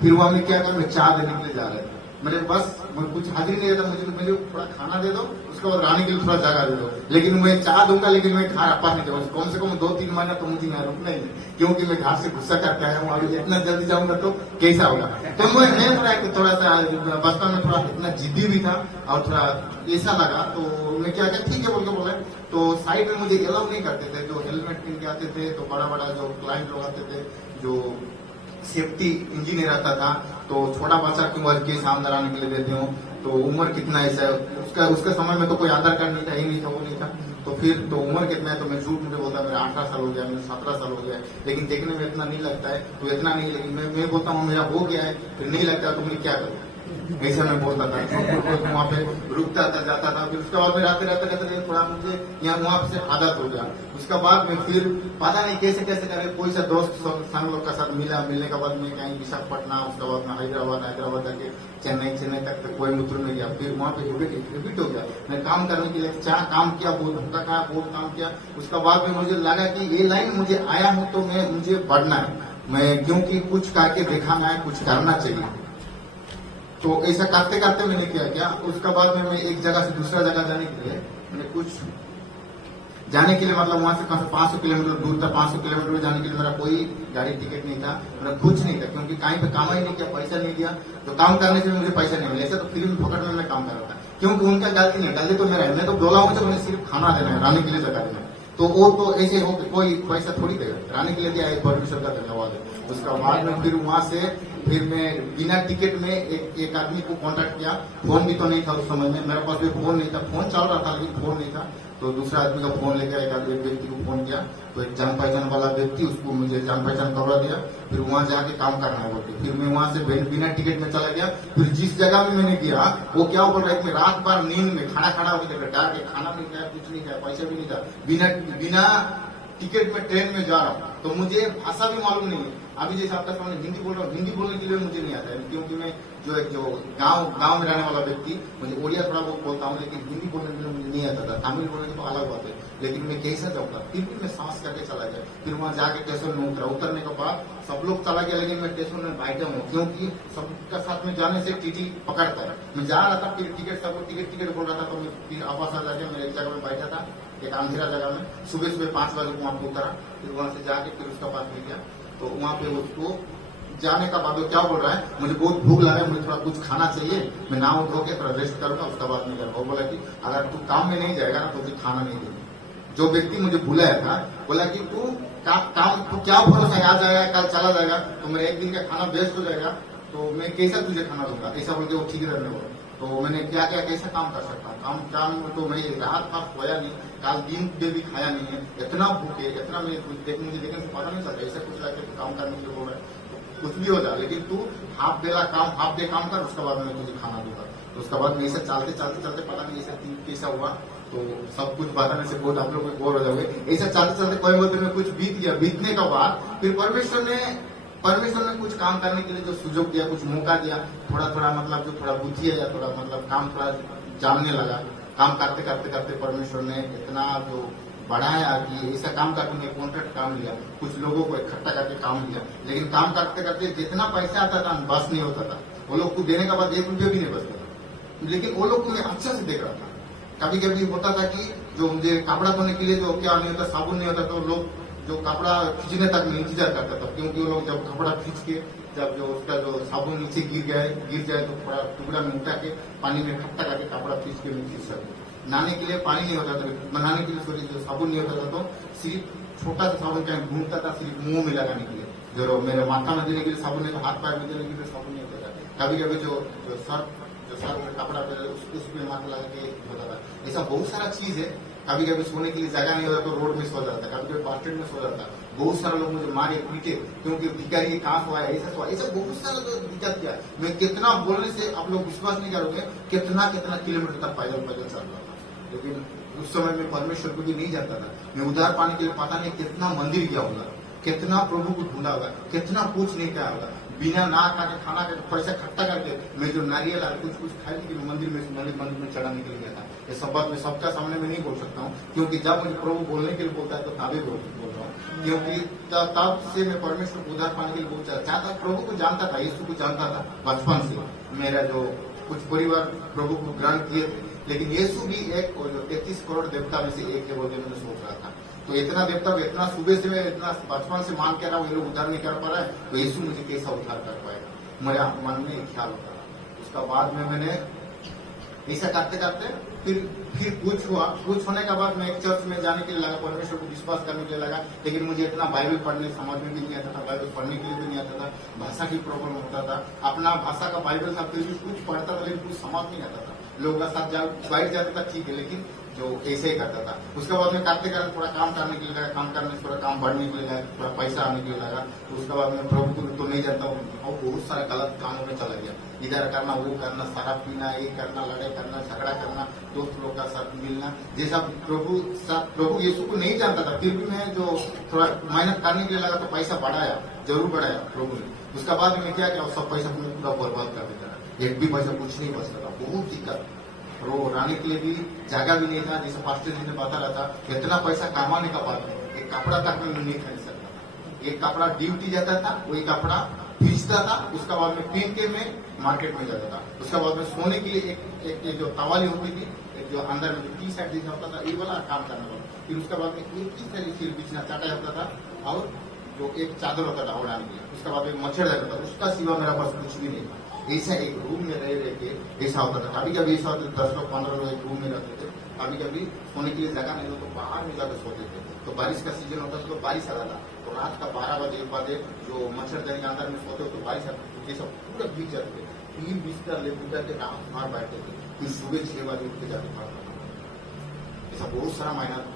फिर वो हमें क्या करें, चाय देने के लिए जा रहे थे। मैंने बस मैं कुछ हाजिर नहीं रहता, मुझे तो मुझे थोड़ा खाना दे दो, उसके बाद रहने के लिए थोड़ा जगह दे दो। लेकिन मैं चाय दूंगा, लेकिन मैं खा पास नहीं दूंगा। कम से कम 2-3 महीना तो मुझे यहाँ रुकना ही नहीं, क्योंकि मैं घर से गुस्सा करके आया हूँ। अभी इतना जल्दी जाऊंगा तो कैसा होगा। तो मैं थोड़ा सा बचपन में थोड़ा इतना जिद्दी भी था और थोड़ा ऐसा लगा, तो मैं क्या ठीक है बोल के बोला। तो साइड में मुझे अलाउ नहीं करते थे। जो हेलमेट पहन के आते थे, तो बड़ा बड़ा जो क्लाइंट लोग आते थे, जो सेफ्टी इंजीनियर आता था, तो छोटा बच्चा क्यों के सामने आने के लिए देते हो, तो उम्र कितना है सर, उसका समय में तो कोई आधार कार्ड नहीं था, ही नहीं था, वो नहीं था। तो फिर तो उम्र कितना है, तो मैं झूठ मुझे बोलता मेरा 18 साल हो गया, मेरा 17 साल हो गया है, लेकिन देखने में इतना नहीं लगता है, तो इतना नहीं। लेकिन मैं बोलता हूँ मेरा हो गया है, फिर नहीं लगता तो मैं क्या करूँ, ऐसा मैं बोलता था। वहाँ पे रुकता था, जाता था। फिर उसके बाद में रहते थोड़ा मुझे यहाँ वहाँ से आदत हो गया। उसके बाद में फिर पता नहीं कैसे करे, कोई सा दोस्त संग लोग का साथ मिलने के बाद में कहीं विशाखापट्टनम, उसके बाद में हैदराबाद जाके चेन्नई तक कोयम्बतूर में गया। फिर वहाँ पे हैबिट हो गया। मैं काम करने के लिए काम किया, बहुत काम किया। उसके बाद में मुझे लगा कि ये लाइन मुझे आया हूँ तो मुझे बढ़ना है, मैं क्योंकि कुछ करके दिखाना है, कुछ करना चाहिए। तो ऐसा करते करते मैंने क्या उसके बाद में मैं एक जगह से दूसरा जगह जाने के लिए मतलब वहां से 500 किलोमीटर दूर था। 500 किलोमीटर जाने के लिए मेरा कोई गाड़ी टिकट नहीं था, मेरा कुछ नहीं था, क्योंकि कहीं पे काम ही नहीं किया, पैसा नहीं दिया। तो काम करने से मुझे पैसा नहीं मिला। ऐसा तो फिल्म पकड़ में मैं काम कर रहा था, क्योंकि उनका गलती नहीं, गलती तो मेरा है। मैं तो बोला हूँ मुझे सिर्फ खाना देना है, रहने के लिए जगह देना है। तो वो तो ऐसे हो कोई पैसा थोड़ी देगा, रहने के लिए दिया, एक परमिशन का धन्यवाद है। उसका बाद में फिर वहां से मैं बिना टिकट में एक आदमी को कांटेक्ट किया। फोन भी तो नहीं था उस समय में, मेरे पास भी फोन नहीं था, फोन चल रहा था लेकिन फोन नहीं था। तो दूसरा आदमी का फोन लेकर एक व्यक्ति को फोन किया, तो एक जान पहचान वाला व्यक्ति, उसको मुझे जान पहचान करवा दिया। फिर वहां जाके काम करना है बोलते, फिर मैं वहां से बिना टिकट में चला गया। फिर जिस जगह में मैंने गया, वो क्या बोल रहा है, रात भर नींद में खड़ा हो गया, डर के खाना नहीं खाया, कुछ नहीं खाया, पैसा भी नहीं था, बिना टिकट में ट्रेन में जा रहा हूँ। तो तो मुझे भाषा भी मालूम नहीं है। अभी जैसे आपका सामने हिंदी बोल रहा हूँ, हिंदी बोलने के लिए मुझे नहीं आता है, क्योंकि मैं जो गांव में रहने वाला व्यक्ति, मुझे ओडिया थोड़ा बहुत बोलता हूँ, लेकिन हिंदी बोलने के लिए मुझे नहीं आता था। तमिल बोलने की तो अलग बात है, लेकिन मैं कैसे जाऊंगा, फिर भी मैं सांस करके चला गया। फिर वहां जाके स्टेशन में उतरा, उतरने के बाद सब लोग चला गया, लेकिन मैं स्टेशन में बैठा हूँ, क्योंकि सबका साथ में जाने से टीटी पकड़ता है। मैं जा रहा था, फिर टिकट सब लोग टिकट बोल रहा था, तो मैं फिर वापस आ जाके मैं एक जगह में बैठा था, एक अंधेरा जगह में। सुबह 5 बजे वहां पे उतरा, फिर वहां से जाके फिर उसका पास ले गया। तो वहां पे उसको जाने का बाद वो क्या बोल रहा है, मुझे बहुत भूख लगा है, मुझे थोड़ा कुछ खाना चाहिए, मैं नाव धो के थोड़ा रेस्ट करूंगा, उसका बाद नहीं करूंगा। वो बोला कि अगर तू काम में नहीं जाएगा ना तो तुझे खाना नहीं देंगे। जो व्यक्ति मुझे बुलाया था बोला कि तू काम तू क्या भरोसा आ जाएगा, कल चला जाएगा, तो मेरा एक दिन का खाना वेस्ट हो जाएगा, तो मैं कैसा तुझे खाना दूंगा, ऐसा बोल के वो ठीक रहने बोला। तो मैंने क्या क्या कैसा काम कर सकता हूँ, काम में तो मैं रात था सोया नहीं, काल दिन में भी खाया नहीं है, इतना भूखे, इतना मुझे देखने से पता नहीं चलता, ऐसा कुछ लगे काम करने के लिए बोल रहा है, कुछ भी हो जाए, लेकिन तू हाफ डे काम कर, उसके बाद मैं तुझे खाना दूंगा। तो उसके बाद मैं ऐसे चलते पता नहीं ऐसा कैसा हुआ, तो सब कुछ बताने से बहुत आप लोग बोर हो जाओगे। ऐसा चलते कोयम्बतूर में कुछ बीत गया। बीतने के बाद फिर परमेश्वर ने कुछ काम करने के लिए जो सुযোग दिया, कुछ मौका दिया, थोड़ा मतलब जो थोड़ा बुद्धि है या थोड़ा मतलब काम थोड़ा जानने लगा। काम करते परमेश्वर ने इतना जो बढ़ाया कि ऐसा काम करके मैं कॉन्ट्रैक्ट काम लिया, कुछ लोगों को इकट्ठा करके काम लिया, लेकिन काम करते जितना पैसा आता था बस नहीं होता था। वो लोग को देने के बाद 1 रुपया भी नहीं बचता था, लेकिन वो लोग को मैं अच्छा से देख रहा था। कभी कभी होता था कि जो मुझे कपड़ा धोने के लिए जो क्या नहीं होता, साबुन नहीं होता, तो लोग जो कपड़ा खींचने तक में इंतजार करता था, क्योंकि वो लोग जब कपड़ा खींच के जब जो उसका जो साबुन नीचे गिर जाए तो थोड़ा टुकड़ा में उठा के पानी में इकट्ठा करके कपड़ा खींच के खींच सके। नहाने के लिए पानी नहीं होता था, बनाने के लिए जो साबुन नहीं होता था, तो सिर्फ छोटा सा साबुन कहीं घूमता था, सिर्फ मुंह में लगाने के लिए। जो मेरे माथा में देने के लिए साबुन नहीं, तो हाथ पैर में देने के लिए साबुन नहीं होता था। कभी कभी जो सर में कपड़ा उसमें माथा लगा के होता था। ऐसा बहुत सारा चीज है। कभी कभी सोने के लिए जगह नहीं होता तो रोड में सो जाता, कभी कभी बस स्टैंड में सो जाता। बहुत सारे लोग मुझे मारे पीटे, क्योंकि भिखारी कहाँ से आया, ऐसा बहुत सारा दिक्कत किया। मैं कितना बोलने से आप लोग विश्वास नहीं करोगे, कितना किलोमीटर तक पैदल चल रहा था। लेकिन उस समय में परमेश्वर को भी नहीं जानता था। मैं उधार पाने के लिए पता नहीं कितना मंदिर गया होगा, कितना प्रभु को ढूंढा होगा, कितना कुछ नहीं किया होगा, बिना ना खा के खाना के पैसा इकट्ठा करके मैं जो नारियल कुछ खाई थी मंदिर में चढ़ाने के लिए गया था। ये सब बात मैं सबका सामने में नहीं बोल सकता हूँ, क्योंकि जब मुझे प्रभु बोलने के लिए बोलता है तो तभी बोल रहा हूँ, क्योंकि तब से मैं परमेश्वर को उधार पाने के लिए बोलता चाहता, प्रभु को जानता था, यीशु को जानता था बचपन से। मेरा जो कुछ परिवार प्रभु को ग्रहण किए थे, लेकिन यीशु भी एक 33 करोड़ देवता में से एक है बोलते मैं सोच रहा था। तो इतना देवता इतना सुबह से मैं इतना बचपन से मान के रहा हूँ, ये लोग उद्धार नहीं कर पा रहा है, तो यीशु मुझे कैसा उद्धार कर पाएगा, मेरा मन में ख्याल होता है। उसका बाद में मैंने ऐसा करते फिर कुछ हुआ। कुछ होने के बाद मैं एक चर्च में जाने के लिए लगा, परमेश्वर को विश्वास करने के लिए लगा, लेकिन मुझे इतना बाइबल पढ़ने समझ में भी नहीं आता था, बाइबल पढ़ने के लिए भी नहीं आता था, भाषा की प्रॉब्लम होता था। अपना भाषा का बाइबल था, फिर भी कुछ पढ़ता था लेकिन कुछ समझ नहीं आता था। लोगों का साथ बैठ जाता था ठीक है, लेकिन जो ऐसे ही करता था। उसके बाद में करते थोड़ा काम करने के लिए लगा, काम करने से थोड़ा काम बढ़ने के लिए लगा, थोड़ा पैसा आने के लिए लगा। तो उसके बाद में प्रभु को तो नहीं जानता हूँ और बहुत सारा गलत कामों में चला गया, इधर करना वो करना, शराब पीना, ये करना, लड़ाई करना, झगड़ा करना, दोस्त लोग का साथ मिलना, जैसा प्रभु यीशु को नहीं जानता था, फिर भी मैं जो थोड़ा मेहनत करने के लिए लगा तो पैसा बढ़ाया, जरूर बढ़ाया प्रभु ने। उसके बाद में क्या किया, सब पैसा पूरा बर्बाद कर देता था, एक भी पैसा कुछ नहीं बचता था, बहुत दिक्कत। वो रहने के लिए भी जगह भी नहीं था, जैसे पास्टर जी ने बता रहा था, इतना पैसा कमाने का बाद में एक कपड़ा तक में नहीं खरीद सकता था। एक कपड़ा ड्यूटी जाता था, वही कपड़ा खींचता था, उसके बाद में पहन के मैं मार्केट में जाता था। उसके बाद में सोने के लिए एक जो तवाली होती थी, एक जो अंदर में जो टी शर्ट जैसा होता था, ये वाला काम करने वाला। फिर उसके बाद में एक ही तरह से बिछना चाटा होता था, और जो एक चादर होता था ओढ़ाने के लिए, उसके बाद एक मच्छर जाता था, उसका सिवा मेरा पास कुछ भी नहीं था। ऐसा एक रूम में रह के ऐसा होता था। कभी कभी ऐसा होता था 10 लोग 15 लोग एक रूम में रहते थे, कभी कभी सोने के लिए जगह नहीं हो तो बाहर में जाकर सोते थे। तो बारिश का सीजन होता था तो बारिश आ रहा था, तो रात का 12 बजे 1 बजे जो मच्छरदानी के अंदर में सोते तो बारिश आती, ये सब पूरा भीग जाते थे। 3 बिस्तर ले उतर के रात बाहर बैठते थे, फिर सुबह 6 बजे उठ के जाके पढ़ता था। ऐसा बहुत सारा मेहनत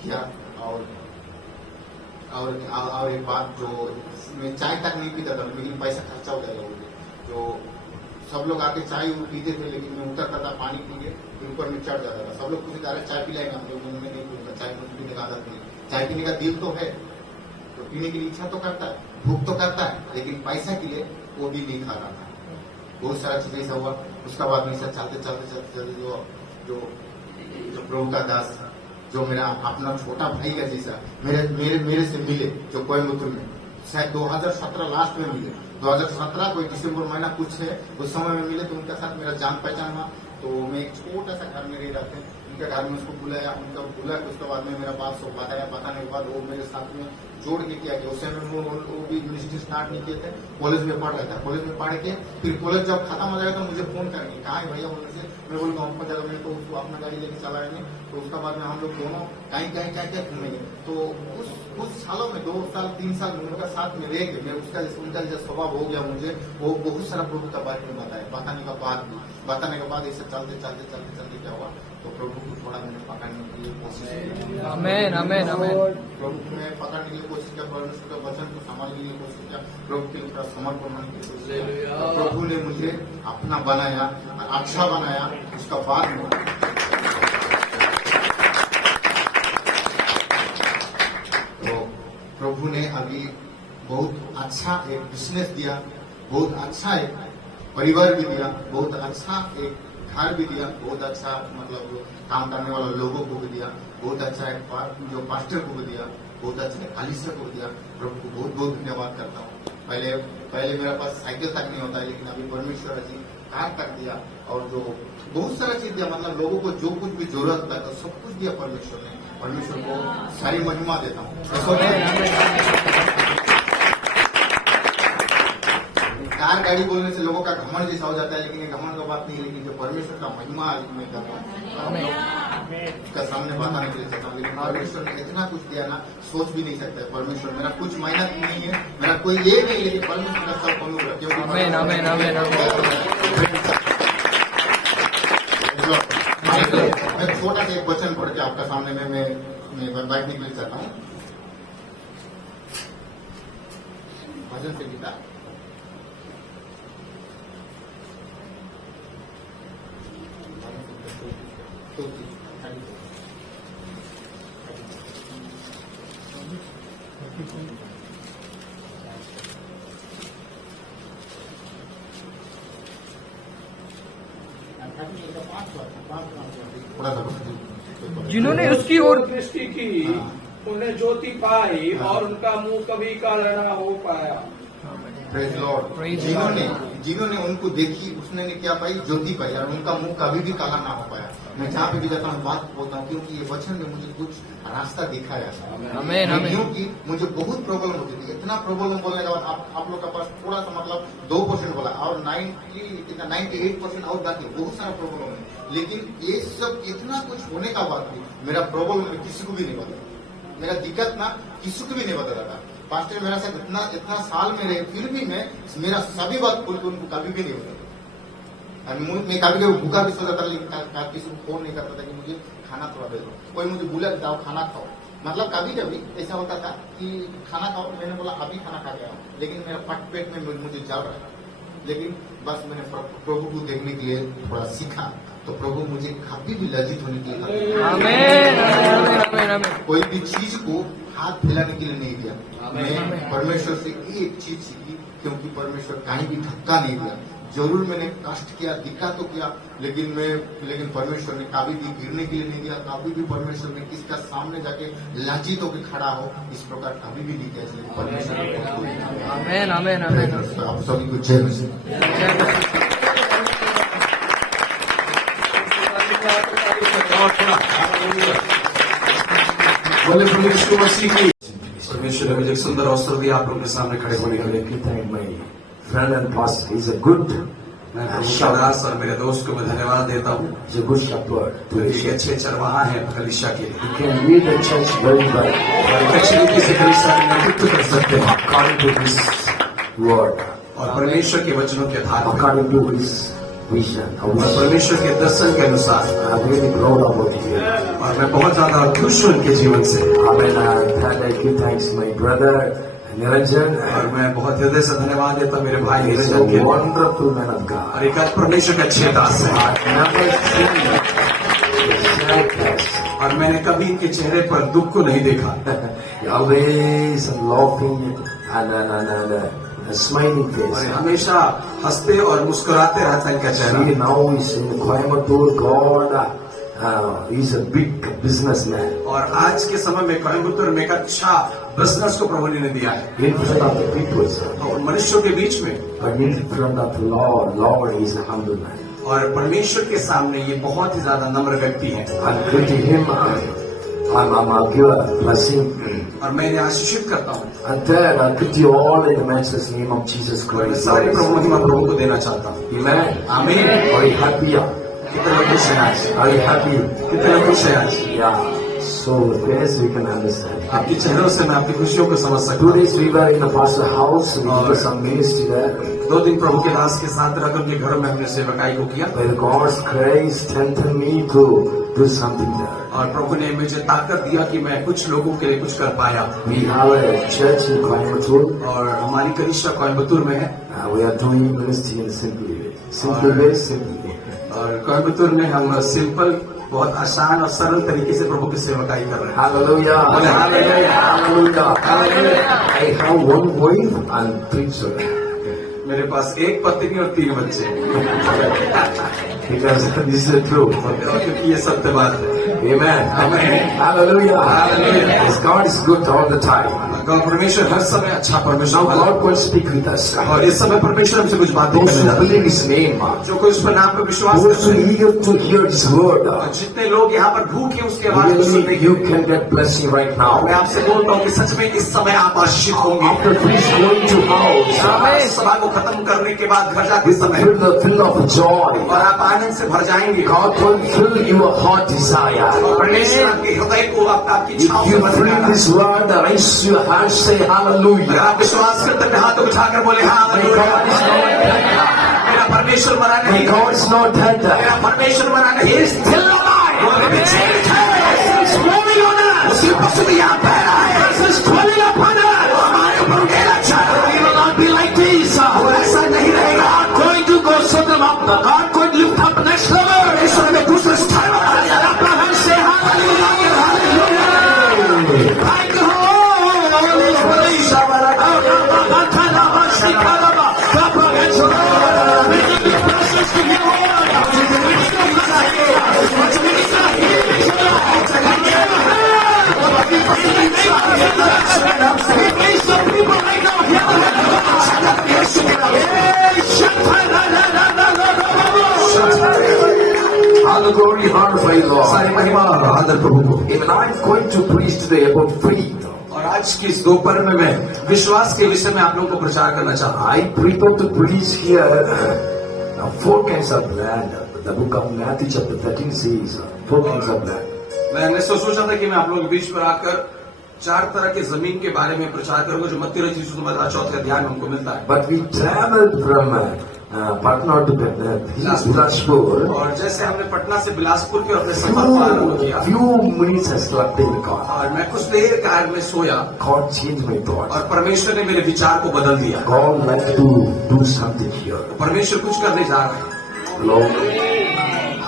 किया। और एक बात, जो मैं चाय तक नहीं पीता था, लेकिन पैसा खर्चा हो जाएगा। जो सब लोग आके चाय पीते थे, लेकिन मैं उतरता था पानी पी के, फिर ऊपर में चढ़ जाता था। सब लोग पूछते चाय पिलाएगा, हम लोग नहीं पीता, चाय पीने का आदत नहीं। चाय पीने का दिल तो है, पीने की इच्छा तो करता है, भूख तो करता है, लेकिन पैसा के लिए वो भी नहीं खा रहा था। बहुत सारा चीज ऐसा हुआ। उसका बाद में ऐसा चलते चलते चलते चलते जो जो जो प्रभु का दास, जो मेरा अपना छोटा भाई का जैसा मेरे मेरे मेरे से मिले, जो कोयम्बतूर में शायद 2017 लास्ट में मिले, 2017 कोई दिसंबर महीना कुछ है, उस समय में मिले। तो उनके साथ मेरा जान पहचान हुआ। तो मैं एक छोटा सा घर में रह रहा था, उनके घर में उसको बुलाया, उनका बुलाया। उसके बाद में मेरा बात सब बताया, बताने के बाद वो मेरे साथ में जोड़ के किया कि उस समय वो भी मिनिस्ट्री स्टार्ट नहीं किए थे, कॉलेज में पढ़ रहा था। कॉलेज में पढ़ के फिर कॉलेज जब खत्म हो जाएगा तो मुझे फोन करेंगे, कहाँ है भैया बोलने से मैं बोलूँगा हमको जगह में, तो उसको अपना गाड़ी लेके चलाएंगे। तो उसके बाद में हम लोग दोनों कहीं कहीं क्या क्या घूमेंगे। तो उस सालों में 2 साल 3 साल उनका साथ में रह के मैं उनका जो स्वभाव हो गया, मुझे वो बहुत सारा प्रभु का बारे में बताया। बताने के बाद ऐसे चलते चलते चलते चलते क्या हुआ, तो प्रभु को थोड़ा मैंने पकड़ने के लिए कोशिश की। आमेन आमेन आमेन। प्रभु को मैं पकड़ने के लिए कोशिश किया, परमेश्वर का वचन को संभालने के लिए कोशिश किया, प्रभु के लिए थोड़ा समर्पण होने की कोशिश किया। तो प्रभु ने मुझे अपना बनाया, अच्छा बनाया। उसका बाद में तो प्रभु ने अभी बहुत अच्छा एक बिजनेस दिया, बहुत अच्छा एक परिवार भी दिया, बहुत अच्छा एक घर भी दिया, बहुत अच्छा मतलब काम करने वाला लोगों को भी दिया, बहुत अच्छा एक जो पास्टर को भी दिया, बहुत अच्छा एक कलीसिया को भी दिया। प्रभु को बहुत बहुत धन्यवाद करता हूँ। पहले मेरे पास साइकिल तक नहीं होता है, लेकिन अभी परमेश्वर जी कार तक दिया, और जो बहुत सारा चीज दिया। मतलब लोगों को जो कुछ भी जरूरत था तो सब कुछ दिया परमेश्वर ने। परमेश्वर को सारी महिमा देता हूँ। कार गाड़ी बोलने से लोगों का घमंड जैसा हो जाता है, लेकिन ये घमंड का बात नहीं है। लेकिन जो परमेश्वर का महिमा मैं करता हूँ, उसका सामने बताने के लिए चाहता हूँ। लेकिन परमेश्वर ने इतना कुछ दिया ना, सोच भी नहीं सकता है। परमेश्वर मेरा कुछ मेहनत नहीं है, मेरा कोई ये नहीं है, लेकिन परमेश्वर का सब अनुग्रह। मैं छोटा सा एक वचन पढ़ के आपका सामने में मैं बैठने के लिए चाहता हूँ। भजन से गीता जिन्होंने उसकी ओर दृष्टि की उन्हें ज्योति पाई और उनका मुंह कभी काला ना हो पाया। Praise Lord. जिन्होंने उनको देखी उसने क्या पाई, ज्योति पाई, और उनका मुंह कभी भी काला ना हो पाया। मैं जहाँ पे भी जाता हूँ बात बोलता हूँ, क्योंकि ये वचन ने मुझे कुछ रास्ता दिखाया। क्योंकि मुझे बहुत प्रॉब्लम होती थी। इतना प्रॉब्लम बोलने के बाद आप लोग का पास थोड़ा सा मतलब 2% बोला, और 98% और बाकी बहुत सारा प्रॉब्लम है। लेकिन ये सब इतना कुछ होने का बाद भी मेरा प्रॉब्लम किसी को भी नहीं बता, मेरा दिक्कत ना किसी को भी नहीं बता था। पास्टर मेरा साथ इतना साल में रहे, फिर भी मैं मेरा सभी बात बोल के उनको कभी भी नहीं होता। मैं कभी कभी भूखा भी सो जाता, लेकिन किसी को फोन नहीं करता था कि मुझे खाना थोड़ा दे दो। कोई मुझे बोला जाओ खाना खाओ, मतलब कभी कभी ऐसा होता था कि खाना खाओ, मैंने बोला अभी खाना खा गया हूँ, लेकिन मेरा पेट में मुझे जल रहा है। लेकिन बस मैंने प्रभु को देखने के लिए थोड़ा सीखा, तो प्रभु मुझे कभी भी लज्जित होने के लिए आमेन। कोई भी चीज को हाथ फैलाने के लिए नहीं दिया। मैं परमेश्वर से एक चीज सीखी, क्योंकि परमेश्वर कहीं भी धक्का नहीं दिया। जरूर मैंने कष्ट किया, दिक्कत तो किया, लेकिन परमेश्वर ने कभी भी गिरने के लिए नहीं दिया। कभी भी परमेश्वर ने किसका सामने जाके लज्जित होकर खड़ा हो, इस प्रकार कभी भी नहीं किया। इसलिए परमेश्वर आमेन आमेन आमेन। आप सभी को जय मसीह। बोले प्रभु यीशु मसीह की। परमेश्वर ने मुझे एक सुंदर अवसर दिया आप लोगों के सामने खड़े होने के लिए। Friend and pastor is a good मैं दास और मेरे दोस्त को मैं धन्यवाद देता हूँ, is a good shepherd. जो कि अच्छे चरवाहा है कलीसिया के लिए। He can lead the church very well और अच्छी रीति से कलीसिया का नेतृत्व कर सकते हैं according to his word, और परमेश्वर के वचनों के आधार पर according to his vision. और परमेश्वर के दर्शन के अनुसार। I'm really proud about you. और मैं बहुत ज्यादा खुश हूँ उनके जीवन से। Amen. And I give thanks my brother Niranjan. और मैं बहुत हृदय से धन्यवाद देता मेरे भाई He is a निरंजन के लिए। wonderful man of God. और एक परमेश्वर के अच्छे दास है। I've never seen steadfast. और मैंने कभी इनके चेहरे पर दुख को नहीं देखा। Always laughing and smiling और face. हमेशा हंसते और मुस्कुराते रहता है इनका See, चेहरा। now he's in Coimbatore. God, he's a big businessman. और आज के समय में कोयम्बटूर में एक अच्छा बिजनेस को प्रभु ने दिया है। In front of the people, sir. और मनुष्यों के बीच में But in front of the Lord, he's a humble man. और परमेश्वर के सामने ये बहुत ही ज्यादा नम्र व्यक्ति है। I'm greeting him. I'm give a blessing. और मैं इन्हें आशीषित करता हूँ। And then I greet you all in the matchless name of Jesus और मैं Christ. सारी प्रभु महिमा प्रभु को देना चाहता हूँ। Amen. आमीन। Are you happy? कितने खुश हैं आज? Are you happy? कितने खुश हैं आज? Yeah. So yes, we can understand. आपके चेहरों से मैं आपकी खुशियों को समझ सकता 2 हूँ। days we were in the pastor's house. We did some ministry there. 2 दिन प्रभु के दास के साथ रहकर उनके घर में हमने सेवकाई को किया। By God's grace, strengthened me to do something there. और प्रभु ने मुझे ताकत दिया कि मैं कुछ लोगों के लिए कुछ कर पाया। We have a church in Coimbatore. और हमारी कनिष्ठा कोयम्बटूर में है। We are doing ministry in simple way. Simple way, simple way. और कोयम्बटूर में हम सिंपल, बहुत आसान और सरल तरीके से प्रभु की सेवकाई कर रहे हैं। Hallelujah. Hallelujah. Hallelujah. Hallelujah. I have 1 wife and 3 children. मेरे पास 1 पत्नी और 3 बच्चे Because this is the truth. क्योंकि ये सत्य बात है। Amen. Amen. Hallelujah. Hallelujah. Yes, God is good all the time. परमेश्वर हर समय अच्छा परमेश्वर Now है। God will speak with us. और इस समय परमेश्वर हमसे कुछ बातें Those करने who जा रहे believe His name, हैं। जो कोई उस पर नाम पर विश्वास those करते who हैं, eager to hear His word, और जितने लोग यहाँ पर भूखे हैं उसके आवाज को सुनने really की, you can get blessing right now. मैं आपसे बोलता हूँ कि सच में इस समय आप आशीषित होंगे। After finish going to house, इस सभा को खत्म करने के बाद घर जाते समय fill of joy. और आप आनंद से भर जाएंगे। God will fill your heart desire. परमेश्वर आपके हृदय को आपकी If इच्छाओं से you भर feel देगा। this word, raise your hand, say अगर hallelujah. आप विश्वास करते हैं हाथ उठाकर बोले हाँ My God is not dead. मेरा परमेश्वर मरा My नहीं, God is not dead. मेरा परमेश्वर मरा नहीं, He is still alive. वो अभी भी जीवित है। He's moving on us. उसकी उपस्थिति यहाँ बह रहा है। He's dwelling upon us. वो हमारे ऊपर उकेरा चाह रहा है। We will not be like this. वो ऐसा नहीं रहेगा। God going to go settle up. God going to lift up next level. परमेश्वर में दूसरे स्थान पर आ जाएगा। Clap your hands, say hallelujah. Thank you, Holy Spirit. Clap your hands, Lord. We give you blessings to you, Raise some people right now. All the glory, honor for you, Lord. सारी महिमा और आदर प्रभु को। Even I'm going to preach today about faith. और आज की इस दोपहर में मैं विश्वास के विषय में आप लोगों को प्रचार करना चाहता हूँ। I prefer to preach here 4 kinds of land. The book of Matthew chapter 13 says 4 kinds of land. मैंने सोचा था कि मैं आप लोगों के बीच पर आकर 4 तरह के जमीन के बारे में प्रचार करूंगा जो मत्ती रचित सुसमाचार 4 अध्याय में हमको मिलता है। But we traveled from Patna to Bilaspur. और जैसे हमने पटना से बिलासपुर के अपने सफर को आरंभ किया, Few minutes I slept in the car. और मैं कुछ देर कार में सोया God changed my thoughts. और परमेश्वर ने मेरे विचार को बदल दिया। God like to do something here. परमेश्वर कुछ करने जा रहे हैं। Lord,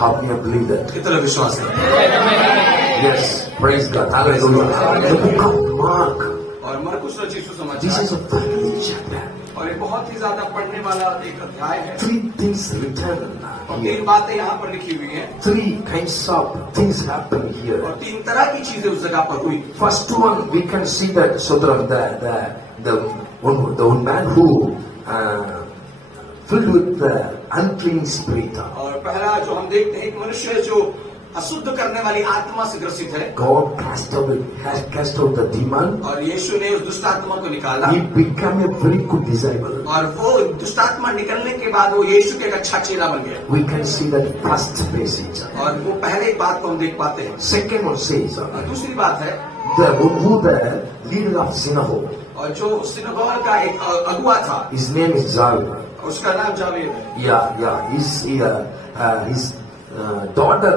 help me to believe that. कितना विश्वास करते Yes, praise God. Hallelujah. The book of Mark. और मरकुस रचित This सुसमाचार, is a family chapter. और ये बहुत ही ज्यादा पढ़ने वाला एक अध्याय है। 3 things written और here. 3 बातें यहाँ पर लिखी हुई हैं 3 kinds of things happen here. और 3 तरह की चीजें उस जगह पर हुई। First one, we can see that Sodra, the one man who filled with the unclean spirit. और पहला जो हम देखते हैं एक मनुष्य है जो अशुद्ध करने वाली आत्मा से ग्रसित है, God has cast out the demon. और यीशु ने उस दुष्ट आत्मा को निकाला, He became a very good disciple. और वो दुष्ट आत्मा निकलने के बाद वो यीशु के एक अच्छा चेला बन गया। We can see that first passage. और वो पहले बात को हम देख पाते हैं। Second one says, और दूसरी बात है, the leader of synagogue, और जो सिनगोग का एक अगुआ था, his name is Jair. उसका नाम जावेद है। Yeah. His daughter,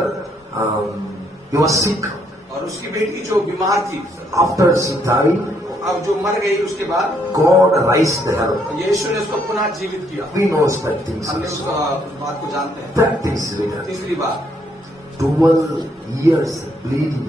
he was sick. और उसकी बेटी जो बीमार थी, After she died, अब जो मर गई उसके बाद God raised her. यीशु ने उसको पुनः जीवित किया। We know that things. हमने उस बात को जानते हैं। That is real. तीसरी बात, 12 years bleeding.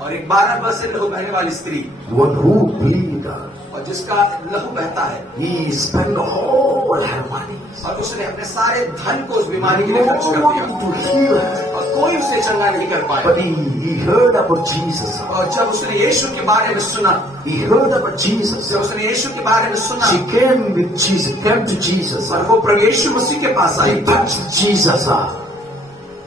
और एक 12 वर्ष से लहू बहने वाली स्त्री, One who bleed, और जिसका लहू बहता है, he spent all her money. और उसने अपने सारे धन को उस बीमारी के No लिए खर्च कर one दिया, to heal her. और कोई उसे चंगा नहीं कर पाया। But he heard about Jesus. और जब उसने यीशु के बारे में सुना, He heard about Jesus. जब उसने यीशु के बारे में सुना, She came to Jesus. और वो प्रभु यीशु मसीह के पास आई, He touched Jesus.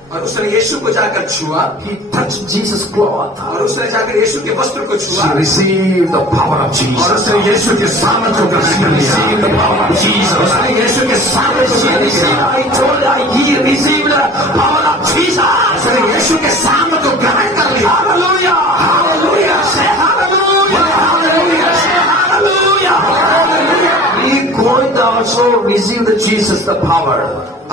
और उसने यीशु को जाकर छुआ, He touched Jesus' cloth. और उसने जाकर यीशु के वस्त्र को She छुआ, received the power of और Jesus. उसने यीशु के सामर्थ को ग्रहण कर लिया। Received the power of Jesus. उसने यीशु के सामर्थ को ग्रहण किया। I told her he received the power of Jesus. उसने यीशु के सामर्थ को ग्रहण कर लिया। Hallelujah! Hallelujah! Say hallelujah! Hallelujah! Say hallelujah! We going to also receive the Jesus, the power.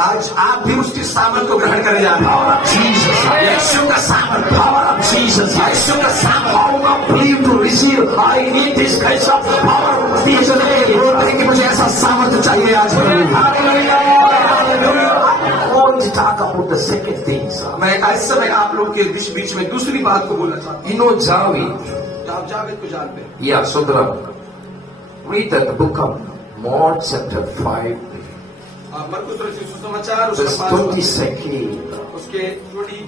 आज आप भी उसके सामर्थ को ग्रहण कर जा रहे Power of Jesus. यीशु का सामर्थ, Power of Jesus. यीशु का सामर्थ। How much believe to receive? I need this kind of power. Please कि मुझे ऐसा सामर्थ चाहिए आज। I'm going to talk about the second things. मैं इस समय आप लोग के बीच में दूसरी बात को बोलना चाहता हूँ। You know Javid? आप जावेद को जानते हैं? Yeah, Sundara. Read the book of Mark chapter 5, मरकुस रचित सुसमाचार verse उसका 22. उसके 20।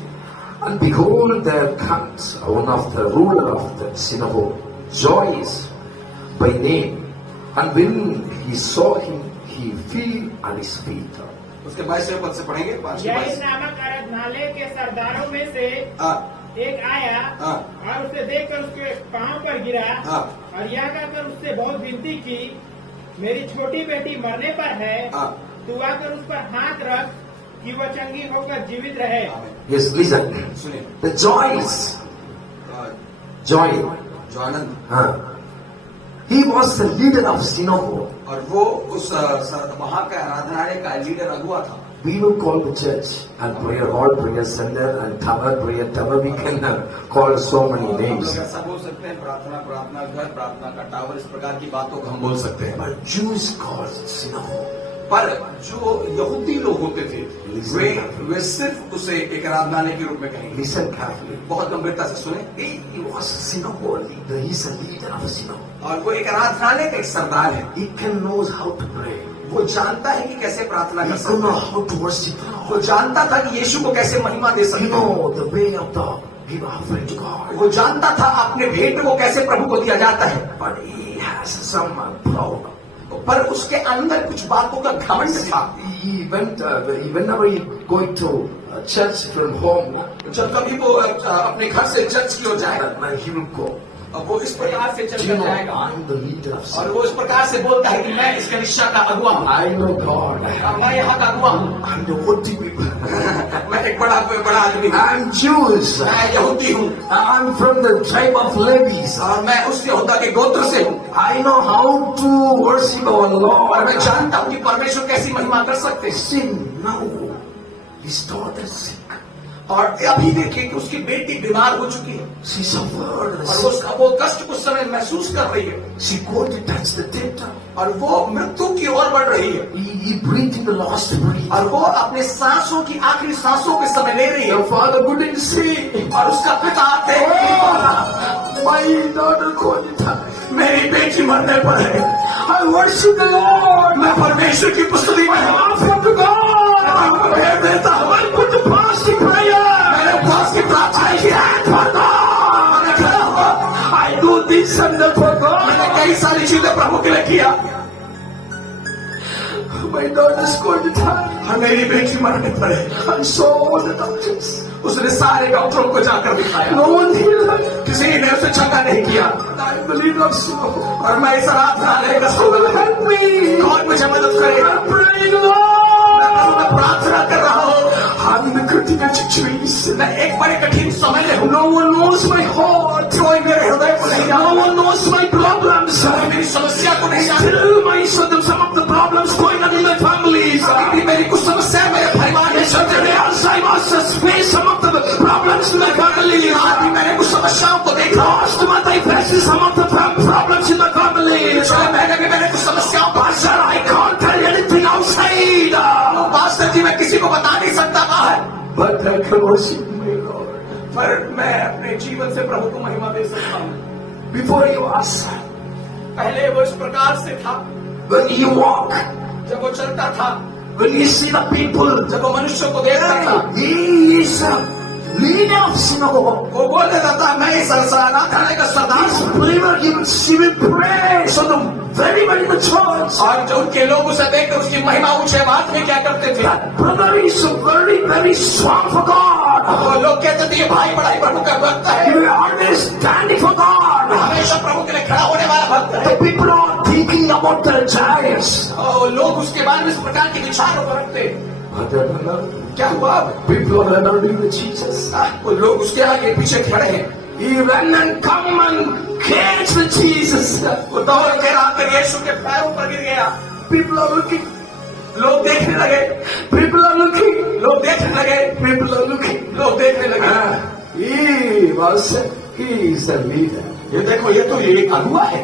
And behold, there comes one of the ruler of the synagogue, Joyce by name. And when he saw him, he fell at his feet. उसके 22वें पद से पढ़ेंगे, 5 के याइर 22। नामक आराधनालय के सरदारों में से हाँ, एक आया हाँ। और उसे देखकर उसके पांव पर गिरा हाँ। और यह कहकर उससे बहुत विनती की, मेरी छोटी बेटी मरने पर है, हाँ। तू आकर उस पर हाथ रख कि वह चंगी होकर जीवित रहे। Yes, listen. सुनिए, The Joyce, Joy, जो आनंद, he was the leader of synagogue. और वो उस वहाँ का आराधनालय का लीडर अगुआ था। We will call the church and prayer hall, prayer center, and tower, prayer tower. We can call so many हम names. लोग ऐसा बोल सकते हैं, प्रार्थना घर, प्रार्थना का टावर, इस प्रकार की बातों को हम बोल सकते हैं। But Jews called synagogue. पर जो यहूदी लोग होते थे, वे सिर्फ उसे एक आराधनालय के रूप में कहेंगे। Listen carefully. बहुत गंभीरता से सुने। He was a synagogue leader. He's a leader of a synagogue. और वो एक आराधनालय का एक सरदार है। He can knows how to pray. वो जानता है कि कैसे प्रार्थना He कर can सकता know है। how to worship वो God. जानता था कि यीशु को कैसे महिमा दे He सकता है। know the way of the give offering to God. वो जानता था अपने भेंट को कैसे प्रभु को दिया जाता है। But he has some problem. पर उसके अंदर कुछ बातों का घमंड था। Whenever he going to church from home, जब कभी वो अपने घर से चर्च की ओर जाएगा, he will go. अब वो इस प्रकार से चल You know, जाएगा, I'm the leader of और synagogue. वो इस प्रकार से बोलता है कि मैं इस कलीसिया का अगुआ हूँ, I know God. मैं यहाँ का अगुआ हूँ, I'm the worthy people. मैं एक बड़ा आदमी हूँ, I'm Jews. मैं यहूदी हूँ, I'm from the tribe of Levites. और मैं उस यहूदा के गोत्र से हूँ, I know how to worship our और Lord. मैं जानता हूँ कि परमेश्वर कैसी महिमा कर सकते हैं। Sin now. His daughter is sick. और अभी देखिए कि उसकी बेटी बीमार हो चुकी है, She suffered. और उसका वो कष्ट कुछ समय महसूस कर रही है, She going to touch the dead. और वो मृत्यु की ओर बढ़ रही है, He breathed the last breath. और वो अपने सांसों की आखिरी सांसों के समय ले रही है, The father couldn't see. और उसका पिता देख नहीं पा रहा। My daughter going to die. मेरी बेटी मरने पर है, I worship the Lord. मैं परमेश्वर की पुस्तकी में Offer to God. भेंट देता हूँ, I put the fasting prayer. मैंने उपवास की प्रार्थना की है, For God. मैंने खड़ा हुआ, I do this and that for God. मैंने कई सारी चीजें प्रभु के लिए किया, My daughter's going to die. और मेरी बेटी मरने पर है। I saw all the doctors. उसने सारे डॉक्टरों को जाकर दिखाया, No one healed her. किसी ने उसे चंगा नहीं किया, I believe I'm so. और मैं इस आराधनालय का सोगल है, Help me. कौन मुझे मदद करेगा? I'm praying, मैं Lord. प्रार्थना कर रहा हूँ, I'm in the critical situation. मैं एक बड़े कठिन समय में हूँ, No one knows my heart. कोई मेरे हृदय को नहीं No जानता, one knows my problems. कोई मेरी समस्या को नहीं जानता, Still, some of the problems going on in my families. अभी भी मेरी कुछ समस्या मेरे परिवार में चल रही है, I must face some of the problems in my family. अभी मैंने कुछ समस्याओं को देखा, Last month I faced some of the problems in my family. पिछले महीने में मैंने कुछ समस्याओं को Pastor, I can't tell anything outside. Pastor ji मैं किसी को बता नहीं सकता बाहर, but I can worship my Lord. पर मैं अपने जीवन से प्रभु को महिमा दे सकता हूँ। Before he was, पहले वो इस प्रकार से था, when he walked, जब वो चलता था, when he see the people, जब वो मनुष्यों को देखता था, he is a leader of synagogue. वो बोल देता था मैं इस आराधनालय का सरदार His हूँ। believer giving praise on the very the church. और जो उनके लोग उसे देखकर उसकी महिमा ऊंचे आवाज में क्या करते थे? That brother is very strong for God. वो लोग कहते थे ये भाई बड़ा ही प्रभु का भक्त है, He will always standing for God. हमेशा प्रभु के लिए खड़ा होने वाला भक्त है। The people are thinking about their giants. और लोग उसके बारे में इस प्रकार के विचारों को रखते। क्या हुआ? People are honoring the Jesus. वो लोग उसके आगे पीछे खड़े हैं। He ran and come and catch the Jesus. वो दौड़ के आकर यीशु के पैरों पर गिर गया। People are looking. लोग देखने लगे, People are looking. लोग देखने लगे, People are looking. लोग देखने लगे। He is a leader. ये देखो ये तो ये अगुआ है।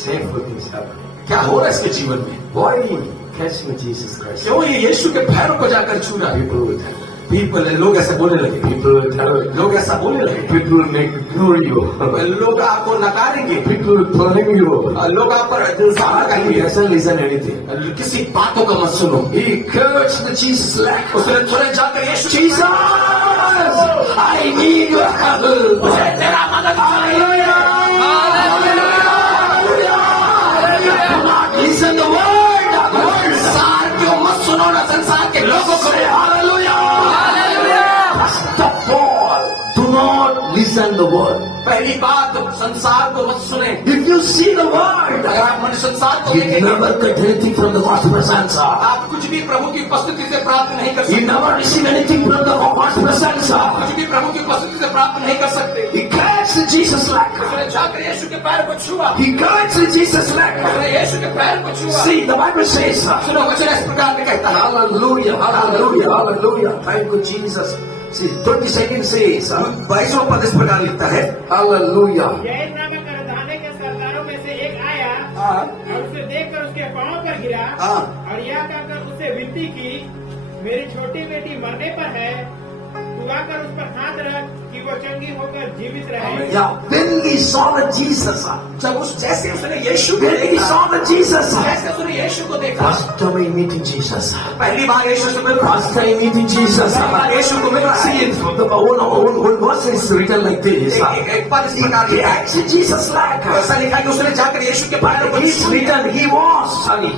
Shameful things happen. क्या हो रहा है इसके जीवन में? Why catching Jesus Christ? क्यों ये यीशु के पैरों को जाकर छू रहा है? People will tell. People लोग ऐसे बोलने लगे, People will tell. लोग ऐसा बोलने लगे, People will make ignore you. लोग आपको नकारेंगे, People will blame you. लोग आप पर इल्जाम He लगाएंगे। doesn't listen anything. किसी बातों का मत सुनो। He cursed the Jesus leg. उसने तुरंत जाकर यीशु Jesus, I need your help. मुझे तेरा मदद चाहिए। Listen the word. संसार क्यों मत सुनो ना संसार के लोगों को। First of all, do not listen the word. पहली बात संसार को मत सुने। If you see the word, अगर आप मन संसार को you देखेंगे, never get anything from the God's presence. आप कुछ भी प्रभु की उपस्थिति से प्राप्त नहीं कर You सकते। never receive anything from the God's presence. कुछ भी प्रभु की उपस्थिति से प्राप्त नहीं कर सकते। He catches Jesus leg. उसने जाकर यीशु के पैर को छुआ। He catches Jesus leg. उसने यीशु के पैर को छुआ। See, the Bible says, सुनो वचन इस प्रकार में कहता है। hallelujah, hallelujah, hallelujah. Thank you, Jesus. See, 22nd says, 22वां पद इस प्रकार लिखता है। hallelujah. यह नामक करदाने के सरदारों में से एक आया हाँ, और उसे देखकर उसके पांव पर गिरा हाँ। और यह कहकर उससे विनती की, मेरी छोटी बेटी मरने पर है, तू आकर उस पर हाथ रख कि वो चंगी होकर जीवित रहे। Yeah, when he saw the Jesus, जब जैसे उसने यीशु को when he देखा, saw the Jesus, जैसे उसने यीशु को देखा, first time meeting Jesus, पहली बार यीशु से मिल रहा first time meeting Jesus, पहली बार यीशु को मिल रहा see है। it, one verse is written like this, एक पद इस प्रकार he लिखा है। actually Jesus like, ऐसा लिखा है कि उसने जाकर यीशु के पैरों को he's छू लिया। written, he was, sorry,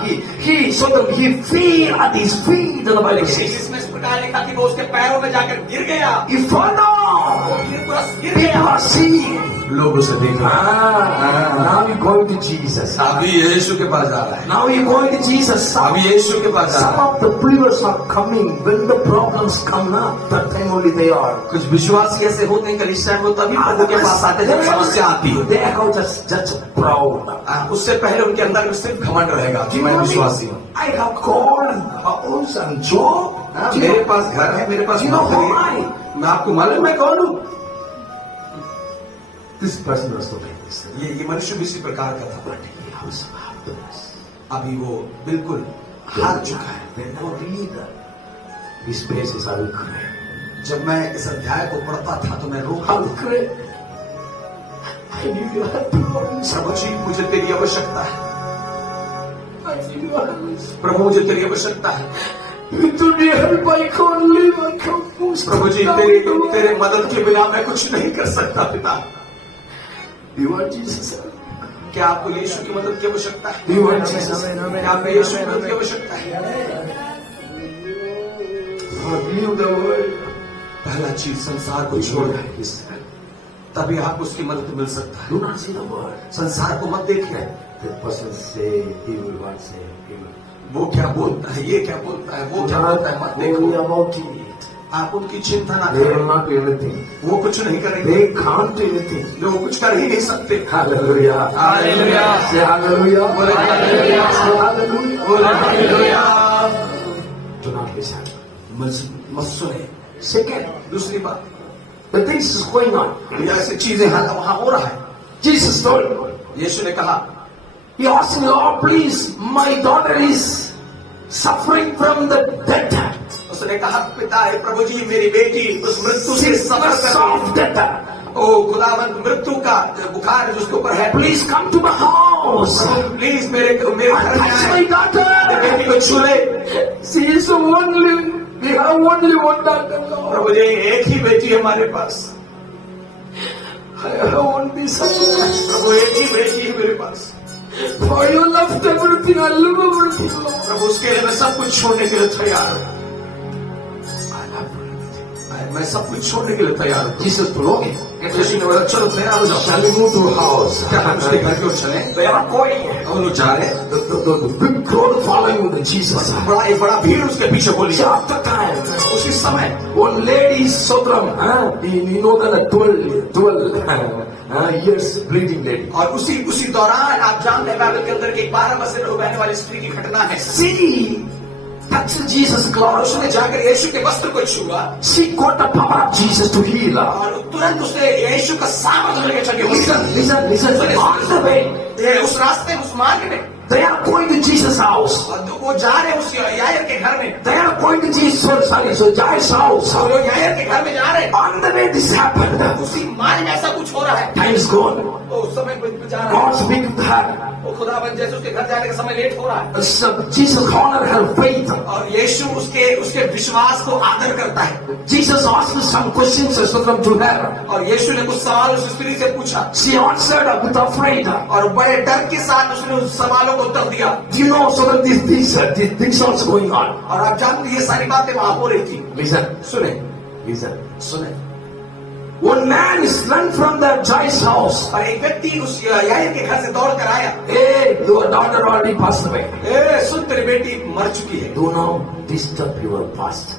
he so that he fell at his feet, in the Bible says, इसमें इस प्रकार लिखा कि वो उसके पैरों में जाकर गिर गया। he fell down, गिर people गया। are seeing, लोग उसे देख now you're going to Jesus, अभी यीशु के पास जा रहा है। now you're going to Jesus, अभी यीशु के पास जा some रहा है। of the believers are coming when the problems come up, that time only they are. कुछ विश्वासी ऐसे होते हैं कलीसिया में, वो तभी प्रभु के पास आते हैं जब समस्या आती है। They have just proud. उससे पहले उनके अंदर में सिर्फ घमंड रहेगा कि मैं विश्वासी हूँ। I have called house and job. मेरे पास घर है, मेरे पास You know नौकरी why? है। मैं आपको मालूम मैं कौन हूँ? This person was looking this. ये मनुष्य भी इसी प्रकार का था। But he was helpless. अभी वो बिल्कुल हार चुका है। They never read his praises. I will cry. जब मैं इस अध्याय को पढ़ता था तो मैं I रोता will था। cry. I need your help, Lord. प्रभु जी मुझे तेरी आवश्यकता है। I need your help. प्रभु मुझे तेरी आवश्यकता है। Without your help, I can't live. I can't move. प्रभु जी तेरे मदद के बिना मैं कुछ नहीं कर सकता पिता। You are Jesus. क्या आपको यीशु की मदद की आवश्यकता है? You are Jesus. क्या आपको यीशु की मदद की आवश्यकता है? Forgive the world. पहला चीज संसार को छोड़ दे, तभी आपको उसकी मदद मिल सकता है। Do not see the word. संसार को मत देखिए। The person say he will what say he will. वो क्या बोलता है, ये क्या बोलता है, वो Do क्या not बोलता है, मत worry देखो। about it. आप उनकी चिंता ना They will करें। not do anything. वो कुछ नहीं करेंगे। They can't do anything. वो कुछ कर ही नहीं सकते। Hallelujah. Hallelujah. Say hallelujah. Hallelujah. Say hallelujah. Hallelujah. Do not listen. मत सुने। Second, दूसरी बात, the things is going on. ये ऐसी चीजें वहां हो रहा है। Jesus told, यीशु ने कहा, he asked me, Lord, please, my daughter is suffering from the death. उसने कहा पिता है प्रभु जी मेरी बेटी उस मृत्यु से सफर Sickness कर of death. ओ खुदावंद मृत्यु का बुखार जिसके ऊपर है Please come to my house. Please मेरे मेरे घर में Touch my आए daughter. बेटी को छू ले She is only, we have only one daughter. Lord. प्रभु जी एक ही बेटी है हमारे पास I have only son. प्रभु एक ही बेटी है मेरे पास For you left everything, I love everything, Lord. प्रभु उसके लिए मैं सब कुछ छोड़ने के लिए तैयार हूँ I love everything. मैं सब कुछ छोड़ने के लिए तैयार हूँ Jesus बोलोगे? यीशु ने बोला चलो तैयार हो जाओ Shall we move to house? क्या हम उसके घर की ओर चले There कोई हम लोग जा रहे हैं the big crowd following the Jesus. बड़ा एक बड़ा भीड़ उसके पीछे बोली So at the time, उसी समय one lady Sodram, you know that 12 years bleeding lady. और उसी दौरान आप जानते हैं बाइबल के अंदर की 12 वर्ष से रहने वाली स्त्री की घटना है She touched Jesus' और cloth. उसने जाकर यीशु के वस्त्र को छुआ She got the power of Jesus to heal her. और तुरंत उसने यीशु का सामर्थ्य लेकर चली Listen. On the way, ये उस रास्ते में उस मार्ग में they are going to Jesus' house. और वो जा रहे हैं उस यायर के घर में They are going to Jesus' Jairus' house. और वो यायर के घर में जा रहे हैं On the way, this happened. उसी मार्ग में ऐसा कुछ हो रहा है Time is gone. वो उस समय पे जा रहा God है speak to her. वो खुदाबंद जैसे उसके घर जाने का समय लेट हो रहा है So Jesus honored her faith. और यीशु उसके विश्वास को आदर करता है Jesus asked some questions to her. और यीशु ने कुछ सवाल उस स्त्री से पूछा She answered with afraid. और बड़े डर के साथ उसने उस सवालों को उत्तर दिया You know, so that these things are going on. और आप जानते हैं ये सारी बातें वहां हो रही थी Listen, सुने sune. One man is run from the Jairus' house. और एक व्यक्ति उस यायर के घर से दौड़ कर आया Hey, your daughter already passed away. ए सुन तेरी बेटी मर चुकी है Do not disturb your past.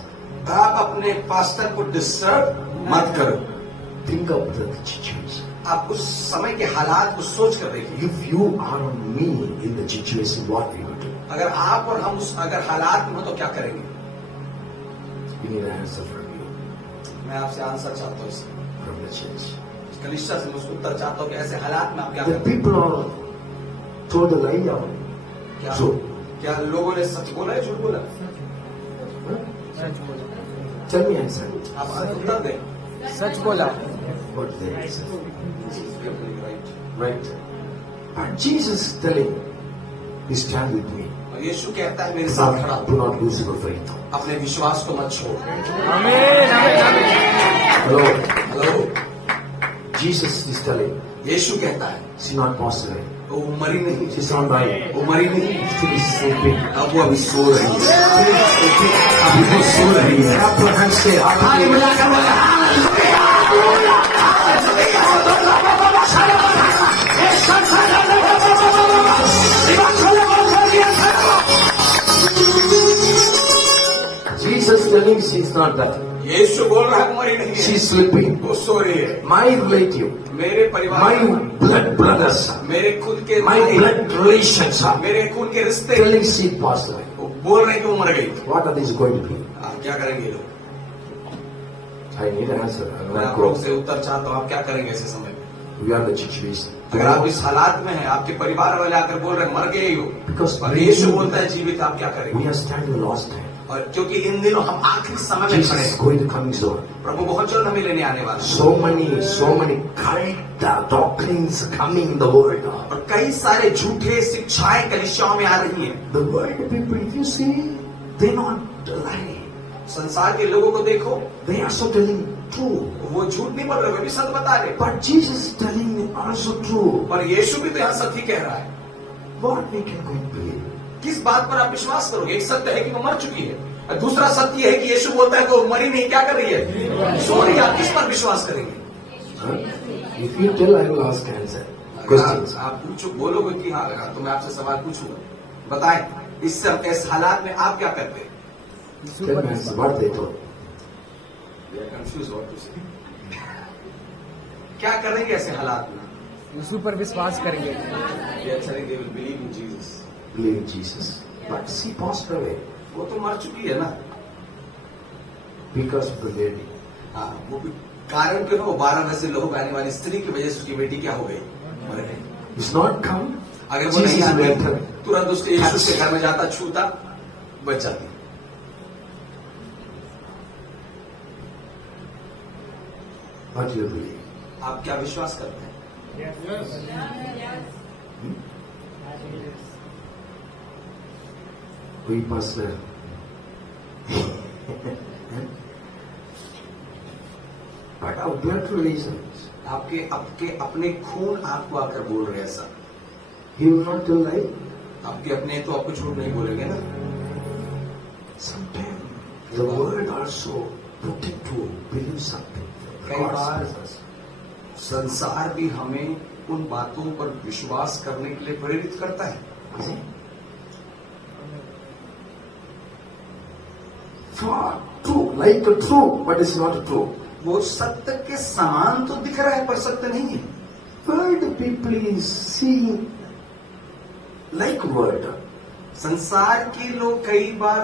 आप अपने पास्टर को डिस्टर्ब मत करो Think of the situation. आप उस समय के हालात को सोच कर देखिए If you are me in the situation, what will you do? अगर आप और हम अगर हालात में हो तो क्या करेंगे We need an answer from you, मैं आपसे आंसर चाहता हूँ इसका from the church. कलिशा से मैं उसको उत्तर चाहता हूँ कि ऐसे हालात में आप क्या The करेंगे people are told a lie out. क्या So, क्या लोगों ने सच बोला है झूठ बोला tell me answer. आप उत्तर दें सच बोला What they answer? Right. And Jesus is telling, "You stand with me. और यीशु कहता है मेरे साथ खड़ा Do not lose your faith." अपने विश्वास को मत छोड़ आमीन आमीन Hello. Hello Jesus is telling, यीशु कहता है "She not passed away. वो मरी नहीं She's not dying. वो मरी नहीं Still is sleeping. अब वो अभी सो रही है अभी वो सो रही है. आप लोग हंस से हाथ मिलाकर बोला, Jesus telling she's not dying. यीशु बोल रहा है मरी नहीं है She's sleeping. वो सो रही है My relative, मेरे परिवार my blood brothers, मेरे खुद के my भाई, blood relations are मेरे खून के रिश्ते telling she passed away. वो बोल रहे हैं कि वो मर गई What are these going to be? आप क्या करेंगे ये लोग I need an answer. I'm मैं not आप लोग going. से उत्तर चाहता हूँ आप क्या करेंगे ऐसे समय में We are the situation. अगर आप इस हालात में हैं आपके परिवार वाले आकर बोल रहे हैं मर गए हो Because और यीशु बोलता है जीवित आप क्या we करेंगे are standing lost time. और क्योंकि इन दिनों हम आखिरी समय में Jesus खड़े is हैं going to come soon. प्रभु बहुत जल्द हमें लेने आने वाला है So many cult doctrines coming in the world. और कई सारे झूठे शिक्षाएं कलीसियाओं में आ रही हैं The world people, if you see, they not lie. संसार के लोगों को देखो They are so telling true. वो झूठ नहीं बोल रहे वे भी सत्य बता रहे But Jesus is telling also true. पर यीशु भी तो यहाँ सत्य ही कह रहा है What we can go and believe? किस बात पर आप विश्वास करोगे एक सत्य है कि वो मर चुकी है और दूसरा सत्य है कि यीशु बोलता है कि वो मरी नहीं क्या कर रही है सो रही है आप किस पर विश्वास करेंगे Huh? If you tell, I will ask answer. Questions. आप पूछो बोलोगे कि हाँ लगा तो मैं आपसे सवाल पूछूंगा बताएं इस हालात में आप क्या करते Tell me answer. What they told. Confuse क्या करेंगे ऐसे हालात में यीशु पर विश्वास करेंगे believe in Jesus Believe in Jesus. But she passed away वो तो मर चुकी है ना because of the lady. हाँ वो भी कारण क्यों ना वो 12 वर्ष से लोग आने वाली स्त्री की वजह से उसकी बेटी क्या हो गई मर गई It's not come. अगर वो नहीं Jesus आती went. तुरंत उसके यीशु के घर में जाता छूता बच जाती What do you believe? आप क्या विश्वास करते हैं? We pastor. But our blood relations, आपके आपके अपने खून आपको आकर बोल रहे हैं ऐसा। he will not tell lie. आपके अपने तो आपको झूठ नहीं बोलेंगे ना। Sometimes the word also put it to believe something. कई बार संसार भी हमें उन बातों पर विश्वास करने के लिए प्रेरित करता है। True, like a true, but it's not true. वो सत्य के समान तो दिख रहा है पर सत्य नहीं है। World people is seeing like word. संसार के लोग कई बार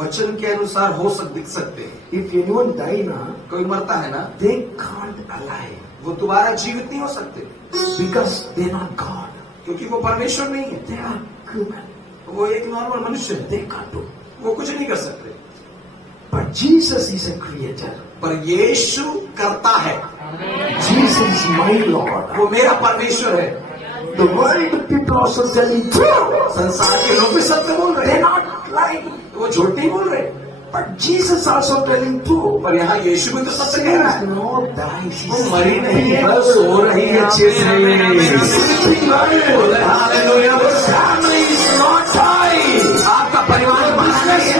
वचन के अनुसार दिख सकते हैं। If anyone die now, कोई मरता है ना, they can't alive वो दोबारा जीवित नहीं हो सकते because they're not God. क्योंकि वो परमेश्वर नहीं है, They are human. वो एक नॉर्मल मनुष्य है, They can't do. वो कुछ नहीं कर सकते। But Jesus is a creator. पर यीशु करता है, Jesus is my Lord. वो मेरा परमेश्वर है। The world people also telling true. संसार के लोग भी सत्य बोल रहे They're हैं, not lying. वो झूठ नहीं बोल रहे। But Jesus also telling true. पर यहाँ यीशु भी तो सत्य कह रहा है। Lord dies. वो मरी नहीं है, वो सो रही है अच्छे से। Hallelujah. Family is not dying. आपका परिवार मरा नहीं है,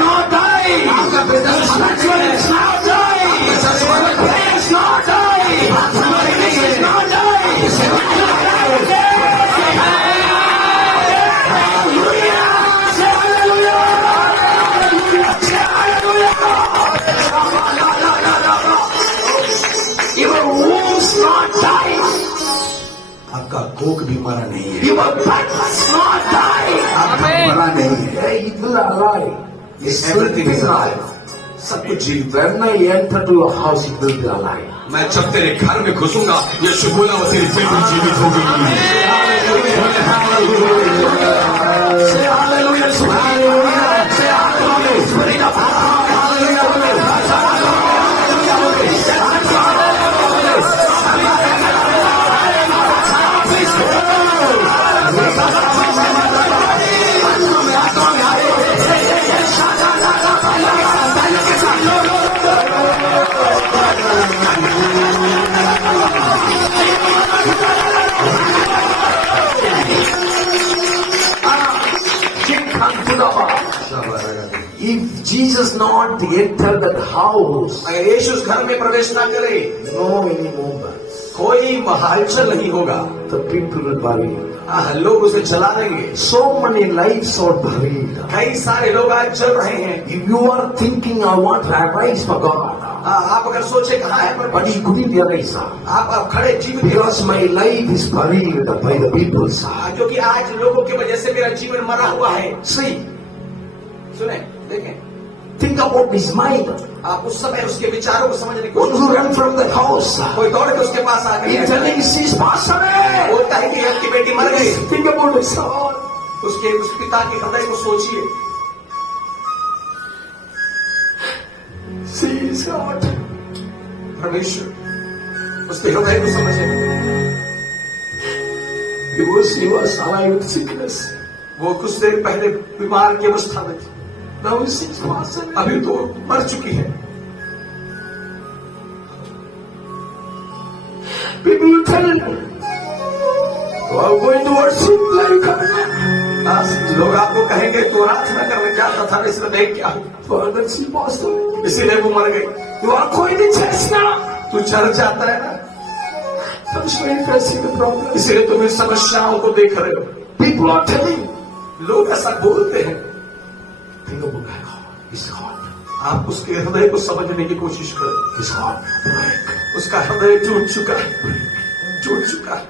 आपका बिजनेस मरा नहीं है, It's not dying. आपका ससुराल It's not dying. It's not dying. Your womb's not dying. आपका कोक भी मरा नहीं है, Your back's not dying. आपका मरा नहीं है। Hey, it will arrive. Everything is alive. सब कुछ जीवित है। When I enter to your house, it will be alive. मैं जब तेरे घर में घुसूंगा, यीशु बोला वो तेरी बेटी जीवित हो गई। Say hallelujah. Say hallelujah. Say hallelujah. Spirit of If Jesus not enter that house, अगर यीशु उस घर में प्रवेश ना करे, no any moments, कोई हलचल नहीं होगा। the people will bury. लोग उसे जला देंगे। So many lives are buried. कई सारे लोग आज जल रहे हैं। If you are thinking, I want to arise for God, आप अगर सोचे कहाँ है पर but he couldn't arise. आप खड़े जीवित Because my life is buried by the people's. क्योंकि आज लोगों की वजह से मेरा जीवन मरा हुआ है। See, सुने, देखें, think about his mind. आप उस समय उसके विचारों को समझने की One कोशिश who करें। ran from the house, कोई दौड़ के उसके पास आ he गया, telling she's passed away. बोलता है कि आपकी बेटी मर गई। Think about his son. उसके उस पिता के हृदय को सोचिए। See his heart. परमेश्वर उसके हृदय को समझे। He was alive with sickness. वो कुछ देर पहले बीमार की अवस्था में थी, Now he's passed away. अभी तो मर चुकी है। People will tell him, I'm going to worship like लोग आपको कहेंगे तू प्रार्थना करने जाता था, इसमें देख क्या हुआ? Father, she passed away. इसीलिए वो मर गई। You are going to church now. तू चर्च जाता है ना, I'm sure you're facing the problem. इसीलिए तुम इन समस्याओं को देख रहे हो। People are telling, लोग ऐसा बोलते हैं। think about my God. His heart. आप उसके हृदय को समझने की कोशिश करें। His heart break. उसका हृदय टूट चुका है, टूट चुका है।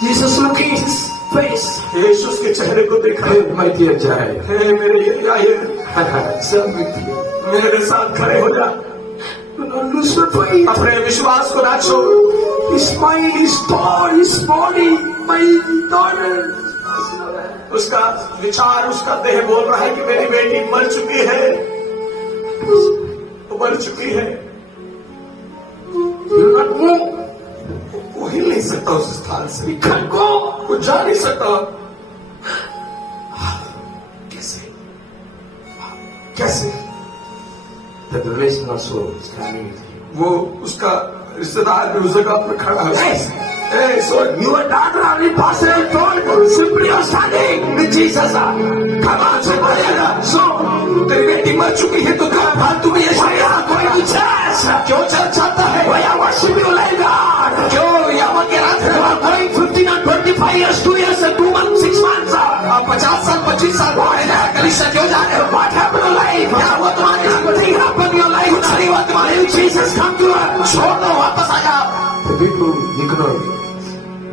Jesus looking his face. यीशु उसके चेहरे को देखा। Hey, my dear Jai. हे मेरे ये Serve with you. मेरे साथ खड़े हो जा, Do not lose your faith. अपने विश्वास को ना छोड़। His mind, his thought, his body, my daughter. उसका विचार, उसका देह बोल रहा है कि मेरी बेटी मर चुकी है, वो मर चुकी है। He will not move. वो हिल नहीं सकता उस स्थान से, He can't go. वो जा नहीं सकता। कैसे कैसे The relation also standing with you. वो उसका रिश्तेदार भी उस जगह पर खड़ा है। Hey, so Your daughter only pastor told you simply you're standing with Jesus. Come on, somebody. so तेरी बेटी मर चुकी है तो क्या फालतू में ये Why are you going to church? क्यों चल चाहता है? Why are you worshiping like God? क्यों यहाँ के रात You are going 15 and 25 years, 2 years and 2 months, 6 months. 50 साल 25 साल पहले कलीसिया क्यों जा रहे हो? What happened to your life? क्या हुआ तुम्हारे जीवन में? Nothing happened in your life. कुछ नहीं हुआ तुम्हारे Will Jesus come to us? छोड़ दो, वापस आ जाओ। The people ignore you.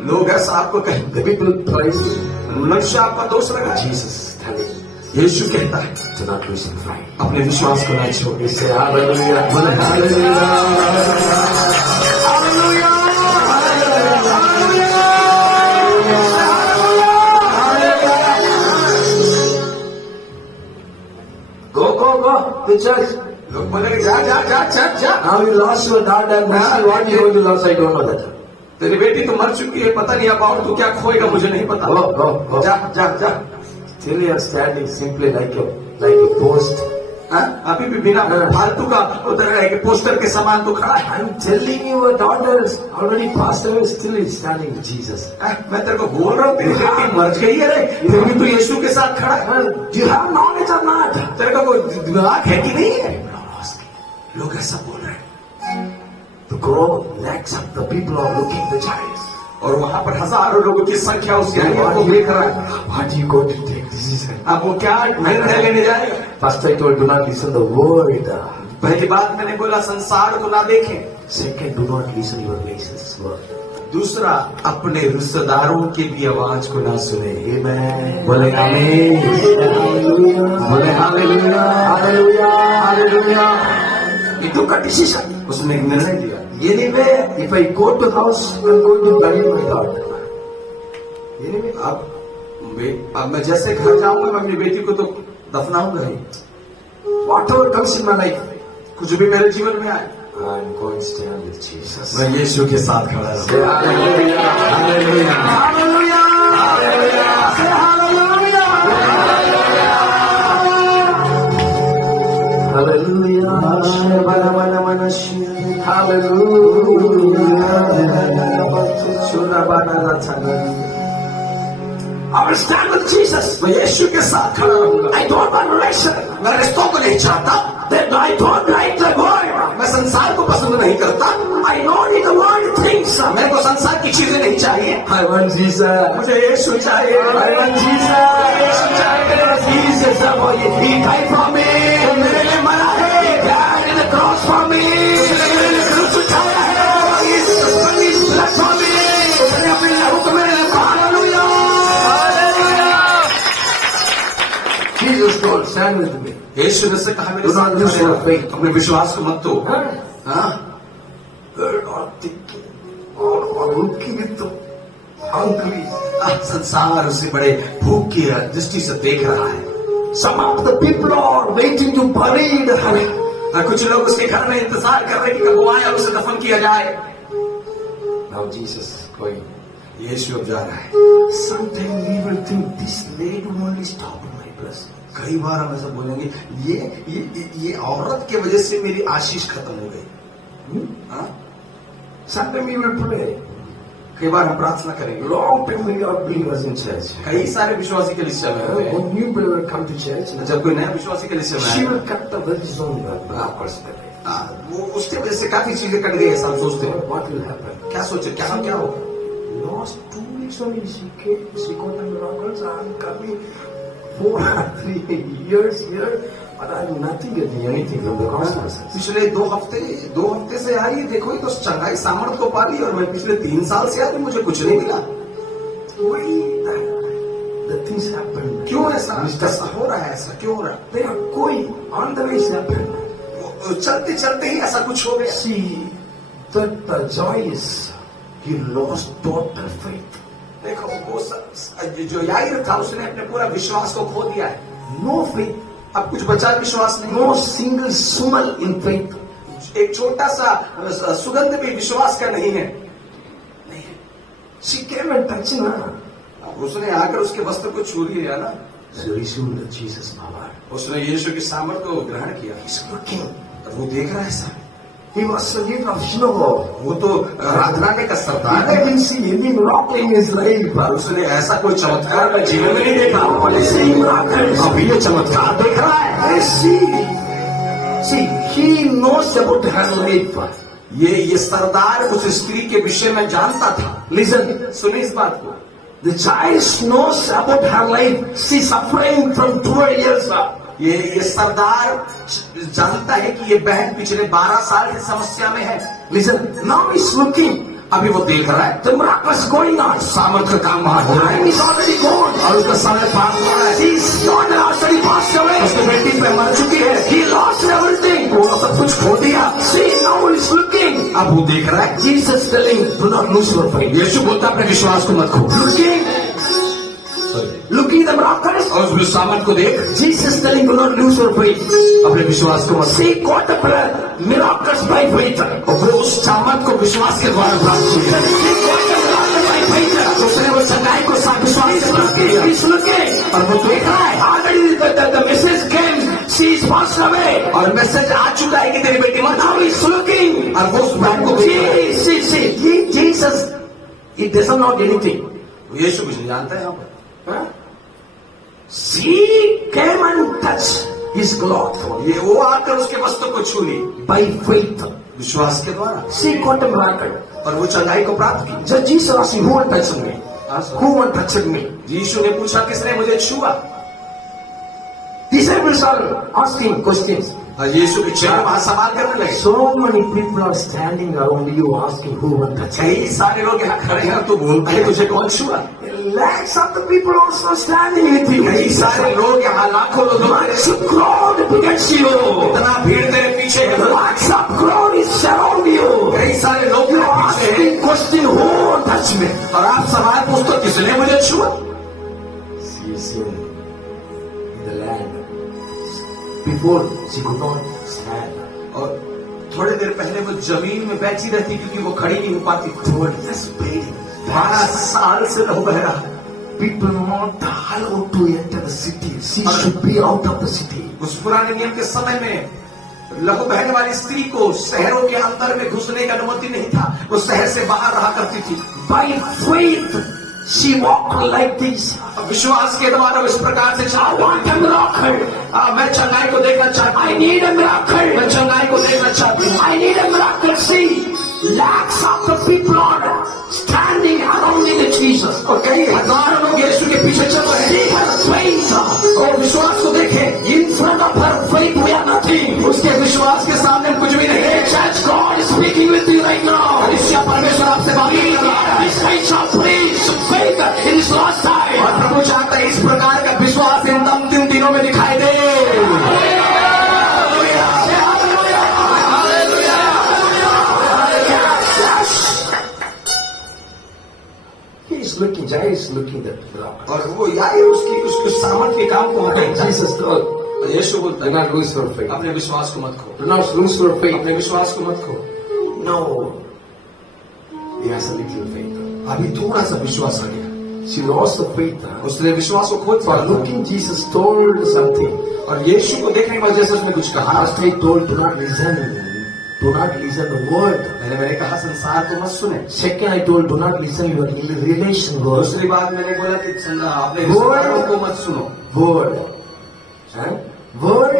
लोग ऐसा आपको कहें, The people praise you. मनुष्य आपका दोष लगा। Jesus is telling you, यीशु कहता है do not lose your pride. अपने विश्वास को न छोड़। We say hallelujah. Hallelujah. Go to church. लोग बोलेंगे जा जा जा चल जा। Now you lost your daughter. Now what you going to lose? I don't know that. तेरी बेटी तो मर चुकी है, पता नहीं अब और तू क्या खोएगा मुझे नहीं पता। Go. जा जा जा। Still you are standing simply like a post. हाँ? अभी भी बिना फालतू का उधर है पोस्टर के समान तो खड़ा है। I'm telling you, your daughter is already passed away. Still is standing with Jesus. मैं तेरे को बोल रहा हूँ तेरी बेटी मर गई है रे, फिर भी तू यीशु के साथ खड़ा है। Do you have knowledge or not? तेरे को कोई दिमाग है कि नहीं है? लोग ऐसा बोल रहे हैं। The crowd lakhs of the people are looking the giants. और वहां पर हजारों लोगों की संख्या उस ज्ञानी को देख रहा है। What are you going to take decision? अब वो क्या निर्णय लेने जाएगा? First I told do not listen the word. पहली बात मैंने बोला संसार को ना देखें। Second, do not listen your relations word. दूसरा, अपने रिश्तेदारों की भी आवाज को ना सुने। Amen. बोले आमीन। बोले hallelujah. Hallelujah. He took a decision. उसने एक निर्णय लिया। Anyway, if I go to house, I'm going to bury my daughter. Anyway, अब मैं जैसे घर जाऊंगा मैं अपनी बेटी को तो दफनाऊंगा ही। whatever comes in my life, कुछ भी मेरे जीवन में आए, I'm going to stand with Jesus. मैं यीशु के साथ खड़ा Say रहूंगा। hallelujah. Hallelujah. Hallelujah. Say hallelujah. I will stand with Jesus. मैं यीशु के साथ खड़ा रहूंगा। I don't want relation. मैं रिश्तों को नहीं चाहता। Then I don't like the world. मैं संसार को पसंद नहीं करता। I don't need the world things. मेरे को संसार की चीजें नहीं चाहिए। I want Jesus. मुझे यीशु चाहिए। I want Jesus. यीशु चाहिए। Jesus, He died for me. मेरे लिए मरा है। He died in the cross for me. मेरे लिए क्रूस उठाया है। His blood for me. उसने अपने लहू को मेरे लिए hallelujah. Jesus told, stand with me. यीशु ने से कहा मेरे Do not साथ lose खड़े your रहो। faith. अपने विश्वास को मत तोड़। हाँ? We're not thinking. All are looking into hungry. संसार उसे बड़े भूख की दृष्टि से देख रहा है। Some of the people are waiting to bury the honey. और कुछ लोग उसके घर में इंतजार कर रहे हैं कि कब वो आए और उसे दफन किया जाए। Now Jesus is going. यीशु अब जा रहा है। Sometimes we will think this lady only stopped my blessing. कई बार हम ऐसा बोलेंगे ये औरत की वजह से मेरी आशीष खत्म हो गई। हाँ? Sometimes we will pray. कई बार हम प्रार्थना करेंगे। Long time we are believers in church. कई सारे विश्वासी के लिए में When new believer come to church, जब कोई नया विश्वासी के लिए she में will cut the virgins on the personal. वो उसकी वजह से काफी चीजें कट गई ऐसा हम सोचते हैं। What will happen? क्या सोचे क्या होगा? Last 2 weeks only she came, she got the miracles. I'm coming 4 or 3 years here, but I'm nothing getting anything from the gospel. पिछले 2 हफ्ते से आई है, देखो ये तो चंगाई सामर्थ को पा ली और मैं पिछले 3 साल से आई मुझे कुछ नहीं मिला। Why the things happen? क्यों ऐसा हो रहा है? ऐसा क्यों हो रहा है? They are going on the way it happened. चलते चलते ही ऐसा कुछ हो गया। See, that the joy is he lost total faith. देखो वो जो याईर था उसने अपने पूरा विश्वास को खो दिया है। No faith, अब कुछ बचा विश्वास नहीं। no single sumal in faith. एक छोटा सा सुगंध भी विश्वास का नहीं है। She came and touched her. उसने आकर उसके वस्त्र को छू लिया ना, She received the Jesus power. उसने यीशु की सामर्थ को ग्रहण किया। He's looking. और वो देख रहा है sir, He was the leader of synagogue. वो तो आराधना का सरदार I है। didn't see any miracle in his life. उसने ऐसा कोई चमत्कार अपने जीवन में नहीं देखा। But he see miracles. अब ये चमत्कार देख रहा है। See, he knows about her life. ये सरदार उस स्त्री के विषय में जानता था। Listen, सुनिए इस बात को, the child knows about her life. She's suffering from 12 years. ये सरदार जानता है कि ये बहन पिछले 12 साल की समस्या में है। Listen, now he's looking. अभी वो देख रहा है The miracle is going on. सामर्थ का काम वहां हो रहा Time है is already gone. और उसका समय पास हो रहा है। His daughter already passed away. उसकी बेटी पे मर चुकी है, He lost everything. वो सब कुछ खो दिया। See, now he's looking. अब वो देख रहा है। Jesus telling, do not lose your faith. यीशु बोलता अपने विश्वास को मत खो। Looking the miracles. और उस सामर्थ को देख, Jesus telling, do not lose your faith. अपने विश्वास को मत खो। See, got the miracles by faith. और वो उस सामर्थ को विश्वास के द्वारा प्राप्त किया। See, got the miracles by faith. उसने वो सच्चाई को विश्वास से प्राप्त किया। He's looking. और वो देख रहा है, Already the message came. She is passed away. और मैसेज आ चुका है कि तेरी बेटी मर Now चुकी he's looking. है। और वो उस बहन को देख रहा है। See, Jesus, he doesn't know anything. यीशु कुछ नहीं जानता है यहाँ पर। Huh? She came and touched his cloth ये वो आकर उसके वस्त्र को छू ली by faith. विश्वास के द्वारा, She got a miracle. और वो चंगाई को प्राप्त की। So Jesus asked, who touched me? Who touched me? यीशु ने पूछा, किसने मुझे छुआ? Disciples are asking questions. और यीशु के चेहरे वहां सवाल करने लगे। So many people are standing around you asking who touched me. कई सारे लोग यहाँ खड़े हैं, तो बोलते हैं तुझे कौन छुआ? Lakhs of the people also standing with you. कई सारे लोग यहाँ, लाखों लोग Much crowd against you. इतना भीड़ तेरे पीछे है। Lots of crowd is surround you. कई सारे लोग You तेरे are पीछे हैं। asking question, who touched me? और आप सवाल पूछते हो, किसने मुझे छुआ? She is in the land. Before she could not stand. और थोड़ी देर पहले वो जमीन में बैठी रहती, क्योंकि वो खड़ी नहीं हो पाती। 12 years bleeding. 12 साल से लहू बह रहा है। People not allowed to enter the city. She should be out of the city. उस पुराने नियम के समय में लहू बहने वाली स्त्री को शहरों के अंदर में घुसने की अनुमति नहीं था, वो शहर से बाहर रहा करती थी। By faith, she walked like this. अब विश्वास के द्वारा इस प्रकार से I want a miracle. मैं चंगाई को देखना चाहता I हूँ। need a miracle. मैं चंगाई को देखना चाहती हूँ। I need a miracle. See, lakhs of the people are standing around in Jesus. और कई हजारों लोग यीशु के पीछे चल रहे See हैं। her faith. और विश्वास को देखें, In front of her faith, we are nothing. उसके विश्वास के सामने हम कुछ भी नहीं Hey, है। church, God is speaking with you right now. ईश्वर परमेश्वर आपसे बात He कर रहा है। this kind of faith in His last और time. प्रभु चाहता है इस प्रकार का विश्वास इन अंतिम दिनों में दिखाई दे। He is looking, Jai is looking at the और वो यार उसकी सामर्थ के काम को हटाता है। Jesus told, और यीशु बोलता do है, not lose your faith. अपने विश्वास को मत खो। Do not lose your faith. अपने विश्वास को मत खो। No. He has a little faith. अभी थोड़ा सा विश्वास रह गया। She lost the faith. उसने विश्वास को खो For looking, Jesus told something. और यीशु को देखने की वजह से उसने कुछ कहा। First he told, do not listen. Do not listen the word. मैंने कहा संसार को मत सुने। Second I told, do not listen your relation word. दूसरी बात मैंने बोला कि अपने रिश्तेदारों को मत सुनो। Word. Huh? Word.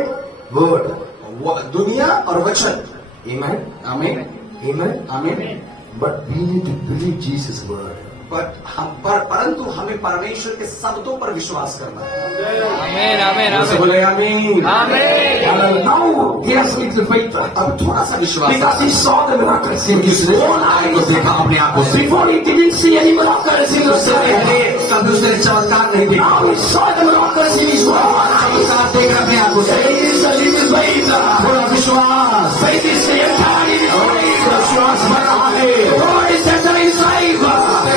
Word. दुनिया और वचन। Amen. आमीन, Amen. आमीन। But we need to believe Jesus' word. परंतु हमें परमेश्वर के शब्दों पर विश्वास करना है। आमीन आमीन आमीन बोले आमीन। आमीन। And now he has little faith. अब थोड़ा सा विश्वास, Because he saw the miracles in his उसने own को eyes. देखा अपनी आंखों से। Before he didn't see any miracles in his पहले eyes. कभी उसने चमत्कार नहीं देखा। Now he saw the miracles in his own eyes. चमत्कार देखा अपनी आंखों से। There is a little faith. थोड़ा विश्वास, Faith is the entire in his life. विश्वास बढ़ रहा है। The word is entering his life.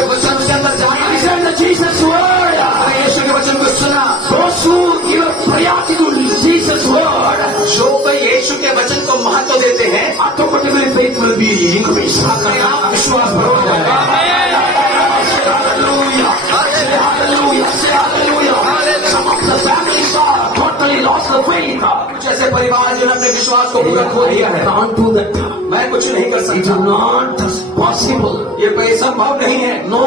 वचन उसके अंदर जाना है। Listen to Jesus' word. यीशु के वचन को सुना। Those who give priority to Jesus' word जो कोई यीशु के वचन को महत्व देते हैं, automatically will be increased. अपने आप विश्वास बढ़ जाएगा। Hallelujah. Hallelujah. Say hallelujah. Some of the families are totally lost the faith. कुछ ऐसे परिवार जिन्होंने अपने विश्वास को पूरा खो दिया है। Can't do that. मैं कुछ नहीं कर It's सकता, not possible. ये कोई संभव नहीं है। No,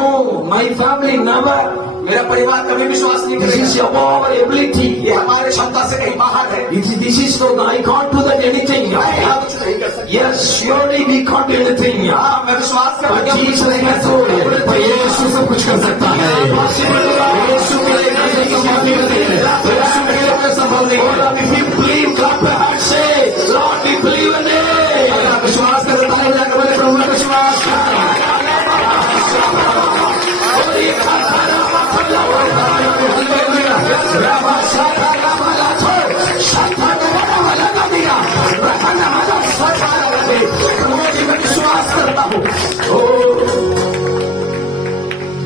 my family never. मेरा परिवार कभी विश्वास नहीं This is करेगा। above our ability. ये हमारे क्षमता से कहीं बाहर है। This is no, I can't do that anything. मैं यहाँ कुछ नहीं कर सकता। Yes, surely we can't do anything. हाँ, मैं विश्वास कर But रहा हूँ। Jesus has told us, पर यीशु सब कुछ कर सकता है। यीशु के लिए कैसे संभव नहीं होते? यीशु के लिए कैसे संभव नहीं होता? If you believe, clap your hands, say, Lord, we believe in it. अगर आप विश्वास करते हैं, जाकर बोले प्रभु में विश्वास विश्वास करता हूँ।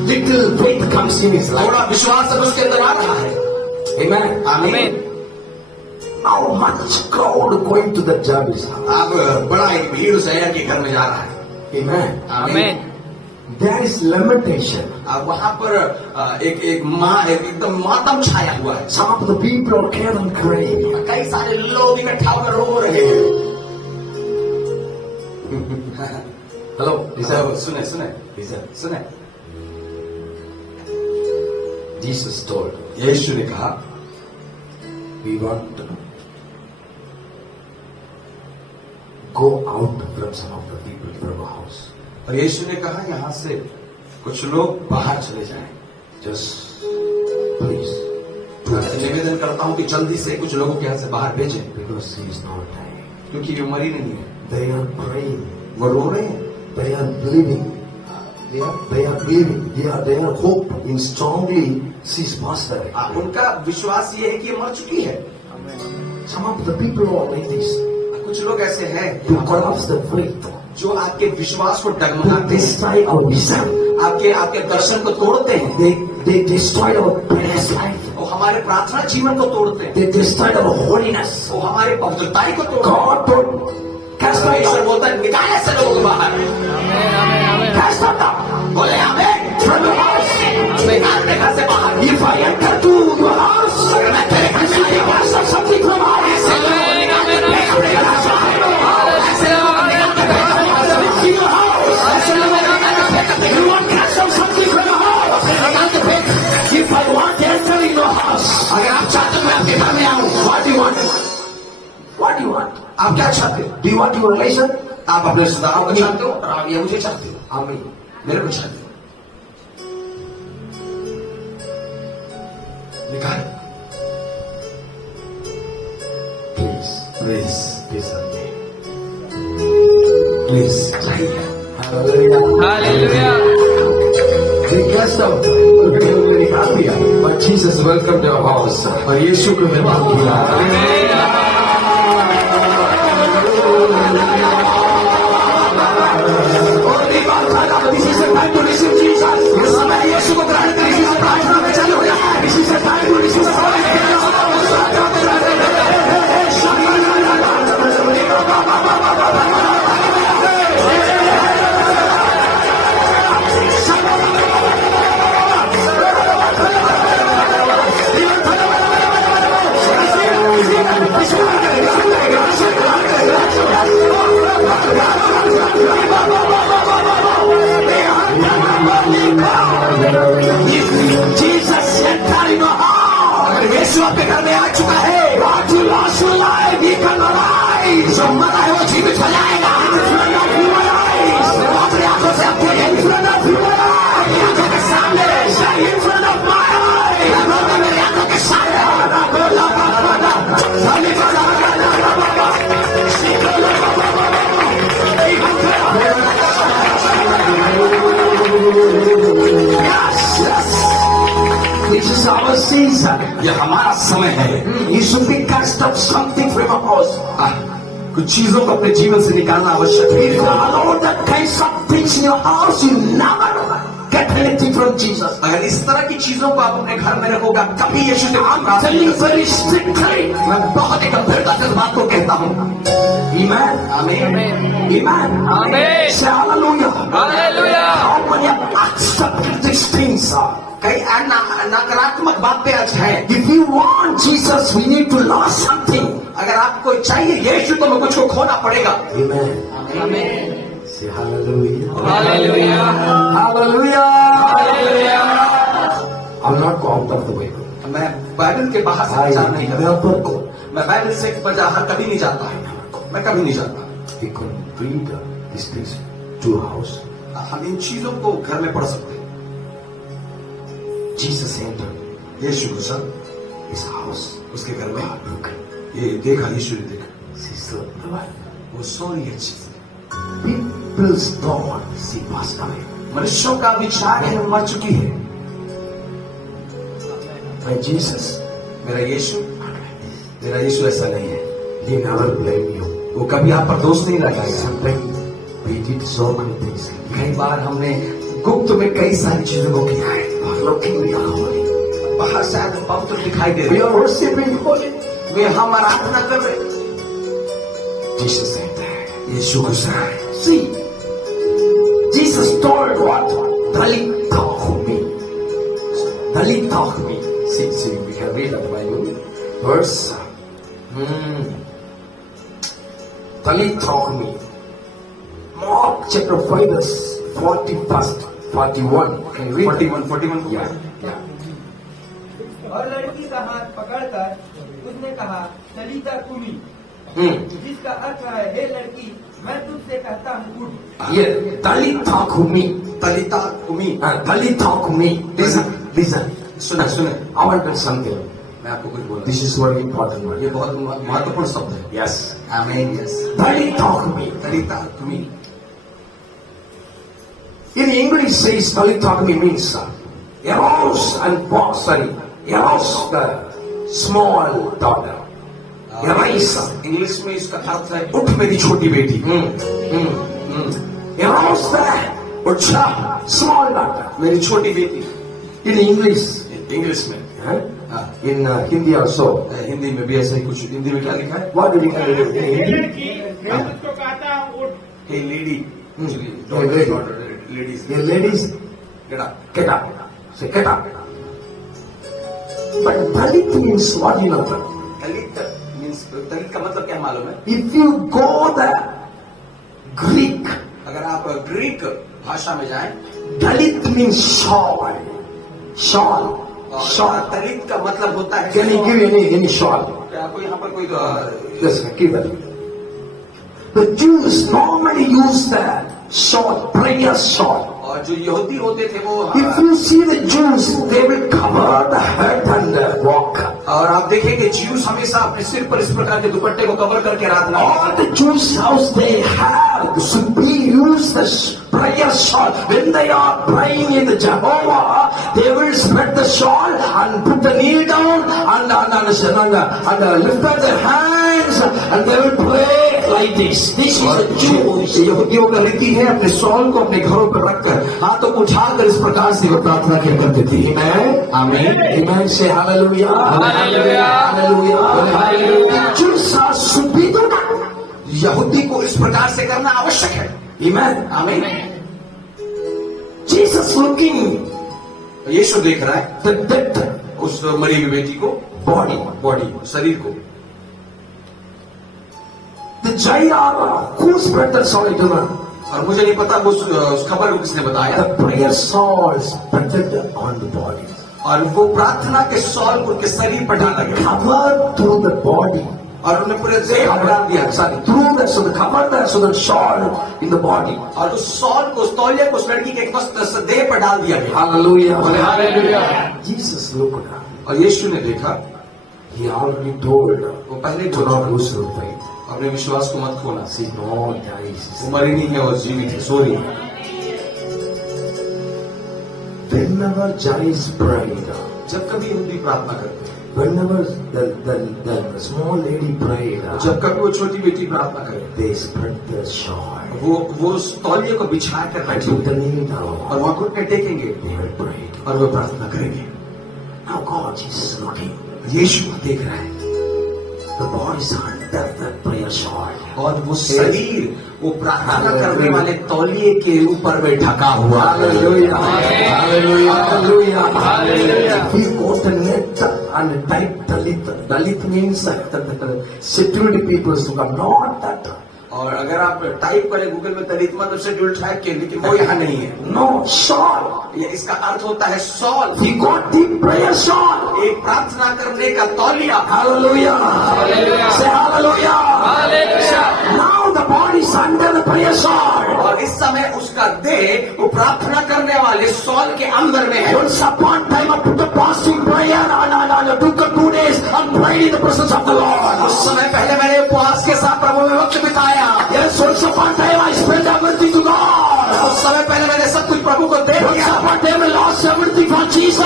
Little faith comes in his life. थोड़ा विश्वास अब उसके अंदर आ रहा है। Amen. आमीन। Now much crowd going to the Jabez house. अब बड़ा एक भीड़ उस अय्या के घर में जा रहा है। Amen. आमीन। There is lamentation. अब वहाँ पर एकदम मातम छाया हुआ है। Some of the people came and crying. कई सारे लोग इकट्ठा होकर रो रहे हैं। Hello, listen. सुने सुने Listen. सुने। Jesus told, यीशु ने कहा, we want to go out from some of the people from our house. और यीशु ने कहा यहाँ से कुछ लोग बाहर चले जाएं। Just please, मैं निवेदन करता हूँ कि जल्दी से कुछ लोगों के यहाँ से बाहर भेजें, because he is not dying. क्योंकि वे मरी नहीं है। They are praying. वो रो रहे हैं। They are believing. They are believing. They are hope in strongly. She's pastor. उनका विश्वास ये है कि ये मर चुकी है। Some of the people are like this. कुछ लोग ऐसे हैं To collapse the faith. जो आपके विश्वास को To डगमगाते हैं, destroy our vision. आपके दर्शन को तोड़ते हैं, They destroy our prayers life. वो हमारे प्रार्थना जीवन को तोड़ते हैं, They destroy our holiness. वो हमारे पवित्रताई को तोड़ते हैं। God told, cast out ईश्वर them. बोलता है निकाल ऐसे लोगों को बाहर। Cast out them. बोले हमें From your house. निकाल दे घर से बाहर। If I enter to your house, अगर मैं तेरे घर से I cast out something from our house. ऐसे लोगों को निकाल दे, ऐसे लोगों को निकाल दे, In your house. You want cast out something from your house. If I want to enter in your house, अगर आप चाहते हो मैं आपके घर में आऊं, what do you want? What do you want? आप क्या चाहते हो? Do you want your relation? आप अपने रिश्तेदारों को चाहते हो और आप ये मुझे चाहते हो, Amen. मेरे को चाहते हो। निकाल Please, please please, something. Please. Hallelujah. Hallelujah. They cast out. Very happy. But Jesus welcomed their house. और यीशु को मेहमान किया। This is the time to receive Jesus. इस समय यीशु को ग्रहण करने की प्रार्थना में चालू हो जाए। This is the time to receive Jesus entered in your house. अगर यीशु आपके घर में आ चुका है, What you lost your life, he can arise. जो मरा है वो जीवित हो जाएगा। वो अपनी आंखों से आपको in front of your eyes. अपनी आंखों के सामने, Say in front of my eyes. मेरी आंखों के सामने। Yes, yes. This is our season. ये हमारा समय है। You should be cast out something from your house. कुछ चीजों को अपने जीवन से निकालना आवश्यक If you है। allow that kind of things in your house, you never get anything from Jesus. अगर इस तरह की चीजों को आप अपने घर में रखोगे, आप कभी यीशु से I'm प्राप्त telling नहीं you very strictly. मैं बहुत ही गंभीरता से इस बात को कहता हूँ। Amen. आमीन, Amen. Amen. Say hallelujah. Hallelujah. How many have accepted these things? कई नकारात्मक बातें आज है। If you want Jesus, we need to lose something. अगर आपको चाहिए यीशु तो मैं कुछ को खोना पड़ेगा। Amen. Amen. Say hallelujah. Hallelujah. Hallelujah. Hallelujah. I'll not go out of the way. मैं बाइबल के बाहर से I प्रचार नहीं करता। never go. मैं बाइबल से बाहर कभी नहीं जाता है। मैं कभी नहीं जाता। We could read these things to house. हम इन चीजों को घर में पढ़ सकते हैं। Jesus entered यीशु को सब his house. उसके घर में Look, ये देखा, यीशु ने देखा, sister, the wife. वो सो रही है। चीज People's thought she passed away. मनुष्यों का विचार है मर चुकी है। My Jesus, मेरा यीशु ऐसा नहीं है। he never blame you. वो कभी आप पर दोष नहीं लगाएगा। Sometimes we did so many things. कई बार हमने गुप्त में कई सारी चीजों को किया है। Looking we are holy. बाहर शायद पवित्र दिखाई दे We रहे are worshiping holy. वे हम आराधना कर रहे। Jesus said that. यीशु को See, Jesus told what? Talitha kumi. Talitha kumi. See, we can read that Bible. Verse. Talitha kumi. Mark chapter 5 verse 41st, 41. Can you read? 41 Yeah. Yeah. और लड़की का हाथ पकड़कर उसने कहा तलीता कुमी, जिसका अर्थ है हे लड़की मैं तुझसे कहता हूँ उठ। Yeah. Talitha kumi. तलिता कुमी। Talitha kumi. Listen. सुने सुने, I want to tell something. मैं आपको कुछ बोला। This is very important word. ये बहुत महत्वपूर्ण शब्द है। Yes. आमीन। Yes, Talitha kumi. Talitha kumi. In English says Talitha kumi means arouse and arouse the small daughter. Arise. English में इसका अर्थ है उठ मेरी छोटी बेटी. Arouse the small daughter. मेरी छोटी बेटी। In English, इंग्लिश में, in Hindi also. हिंदी में भी ऐसा ही कुछ। हिंदी में क्या लिखा है? What did he call it in ये Hindi? लड़की मैं उसको कहता हूँ उठ। Hey lady, lady. Ladies, The ladies, get get up. Say, get up. But Dalit means what, you know? Dalit means, Dalit का मतलब क्या मालूम है? If you go the Greek, अगर आप ग्रीक भाषा में जाएं, Dalit means shawl. Shawl. और Shawl. दलित का मतलब होता है। Can you give any shawl? क्या आपको यहाँ पर कोई Yes, give it. The Jews normally use the shawl, prayer shawl. और जो यहूदी होते थे वो, If you see the Jews, they will cover the head and walk. और आप देखेंगे ज्यूस हमेशा अपने सिर पर इस प्रकार के दुपट्टे को कवर करके आराधना All करते the Jews' house they have simply use the prayer shawl. When they are praying in the Jehovah, they will spread the shawl and put the knee down and lift up their hands and they will pray like this. This is the Jews. यहूदियों का रीति है अपने shawl को अपने घरों पर रखकर हाथों को उठाकर इस प्रकार से वो प्रार्थना किया करते थे। Amen. आमीन। Amen. Say hallelujah. Hallelujah. Hallelujah. Hallelujah. The Jews are superior. यहूदी को इस प्रकार से करना आवश्यक है। Amen. आमीन। Jesus looking यीशु देख रहा है the dead उस मरी हुई बेटी को, बॉडी शरीर को। the Jairus, who spread the shawl to them? और मुझे नहीं पता उस खबर को किसने बताया। The prayer shawl spread on the body. और वो प्रार्थना के शॉल को उनके शरीर पर डाला गया Covered through the body. और उन्हें पूरे देह पर डाल दिया। Through that, so the cover that, so the shawl in the body. और उस शॉल को, उस तौलिया को उस लड़की के वस्त्र देह पर डाल दिया गया। Hallelujah. Hallelujah. Jesus looked at. और यीशु ने देखा, He already told वो पहले to not lose your faith. अपने विश्वास को मत खोना। See, no, guys. वो मरी नहीं है, वो जीवित है, सो रही है। Whenever Jairus prayed, जब कभी यहूदी प्रार्थना करते हैं, whenever the small lady prayed, जब कभी वो छोटी बेटी प्रार्थना करे, they spread their shawl वो उस तौलिए को बिछा कर and बैठे took the होंगे knee down. और वहां घुटने टेकेंगे They will pray. और वो प्रार्थना करेंगे। Now God is looking. यीशु देख रहा है The bodies under that prayer shawl. और वो शरीर वो प्रार्थना करने वाले तौलिए के ऊपर में ढका हुआ। Hallelujah. Hallelujah. Hallelujah. Hallelujah. He got a net and typed Dalit. Dalit means security people to come. Not that. और अगर आप टाइप करें गूगल में दलित मतलब शेड्यूल ट्राइब के, लेकिन वो यहाँ नहीं है। No, shawl. ये इसका अर्थ होता है sol, He got the prayer shawl. एक प्रार्थना करने का तौलिया। Hallelujah. Hallelujah. Say hallelujah. Hallelujah. Now the bodies under the prayer shawl. और इस समय उसका देह वो प्रार्थना करने वाले सॉल के अंदर में है। Once upon time I put the fasting prayer and took 2 days and prayed in the presence of the Lord. उस समय पहले मैंने उपवास के साथ प्रभु में वक्त बिताया। Yes, once upon time I spent everything to God. उस समय पहले मैंने सब कुछ प्रभु को दे Once दिया। upon time I lost everything for Jesus.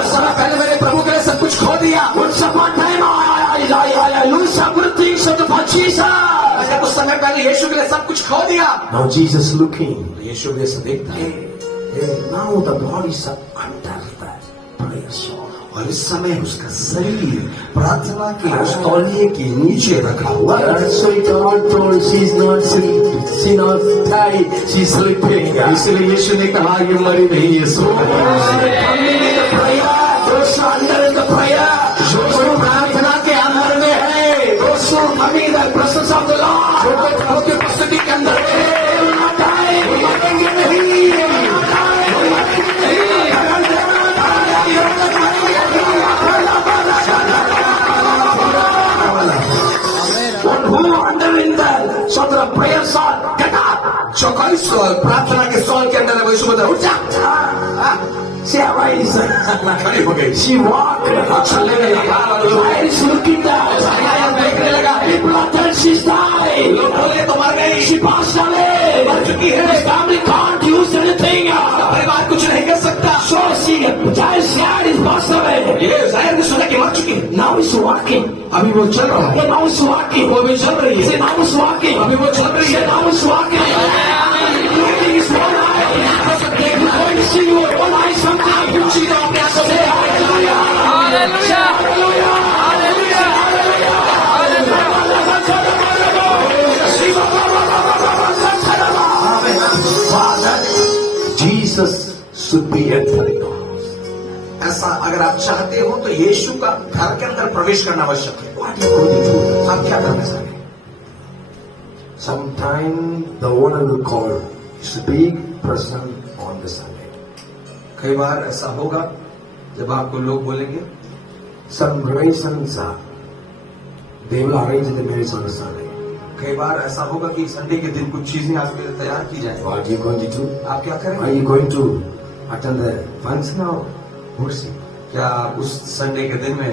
उस समय पहले मैंने प्रभु के लिए सब कुछ खो दिया। Once upon time I lose everything for Jesus. मैंने उस समय पहले यीशु के लिए सब कुछ खो दिया। Now Jesus looking. यीशु भी ऐसा देखता है। Now the bodies are under that prayer shawl. और इस समय उसका शरीर प्रार्थना के उस तौलिए के नीचे रखा हुआ है। That's why God told she's not sleeping. She's not tired. She's sleeping. इसलिए यीशु ने कहा ये मरी नहीं है, सो Those under in the prayer. जो प्रार्थना के अंदर में है, Those who come in the presence of the Lord. जो प्रभु की उपस्थिति के अंदर है, They will not die. मरेंगे नहीं। One who under in the so the prayer shawl. Get up. जो कोई प्रार्थना के सॉल के अंदर है, वो यीशु बोलता है उठ जा। She arise. खड़ी हो गई। She walked. चलने लगा। Why is looking down? देखने लगा। People are telling she's died. लोग बोले तो मर गई, She passed away. मर चुकी है। His family can't use anything. परिवार कुछ नहीं कर सकता। So she, child Shad is passed away. ये जाहिर ने सुना कि मर चुकी है। Now he's walking. अभी वो चल रहा है। Now he's walking. वो भी चल रही है। Say now he's walking. अभी वो चल रही है। Now he's walking. Looking is one eye. You're going to see your one eye sometime. You see the say hallelujah. Hallelujah. Hallelujah. Father, Jesus should be entering the house. ऐसा अगर आप चाहते हो तो यीशु का घर के अंदर प्रवेश करना आवश्यक है। What are you going to do? आप क्या करना चाहेंगे? Sometime the owner will call. He's a big person on the Sunday. कई बार ऐसा होगा जब आपको लोग बोलेंगे, Some relations they will arrange the marriage on the Sunday. कई बार ऐसा होगा कि संडे के दिन कुछ चीजें आपके लिए तैयार की जाए। What are you going to do? आप क्या Are करेंगे? you going to attend the function or worship? क्या उस संडे के दिन में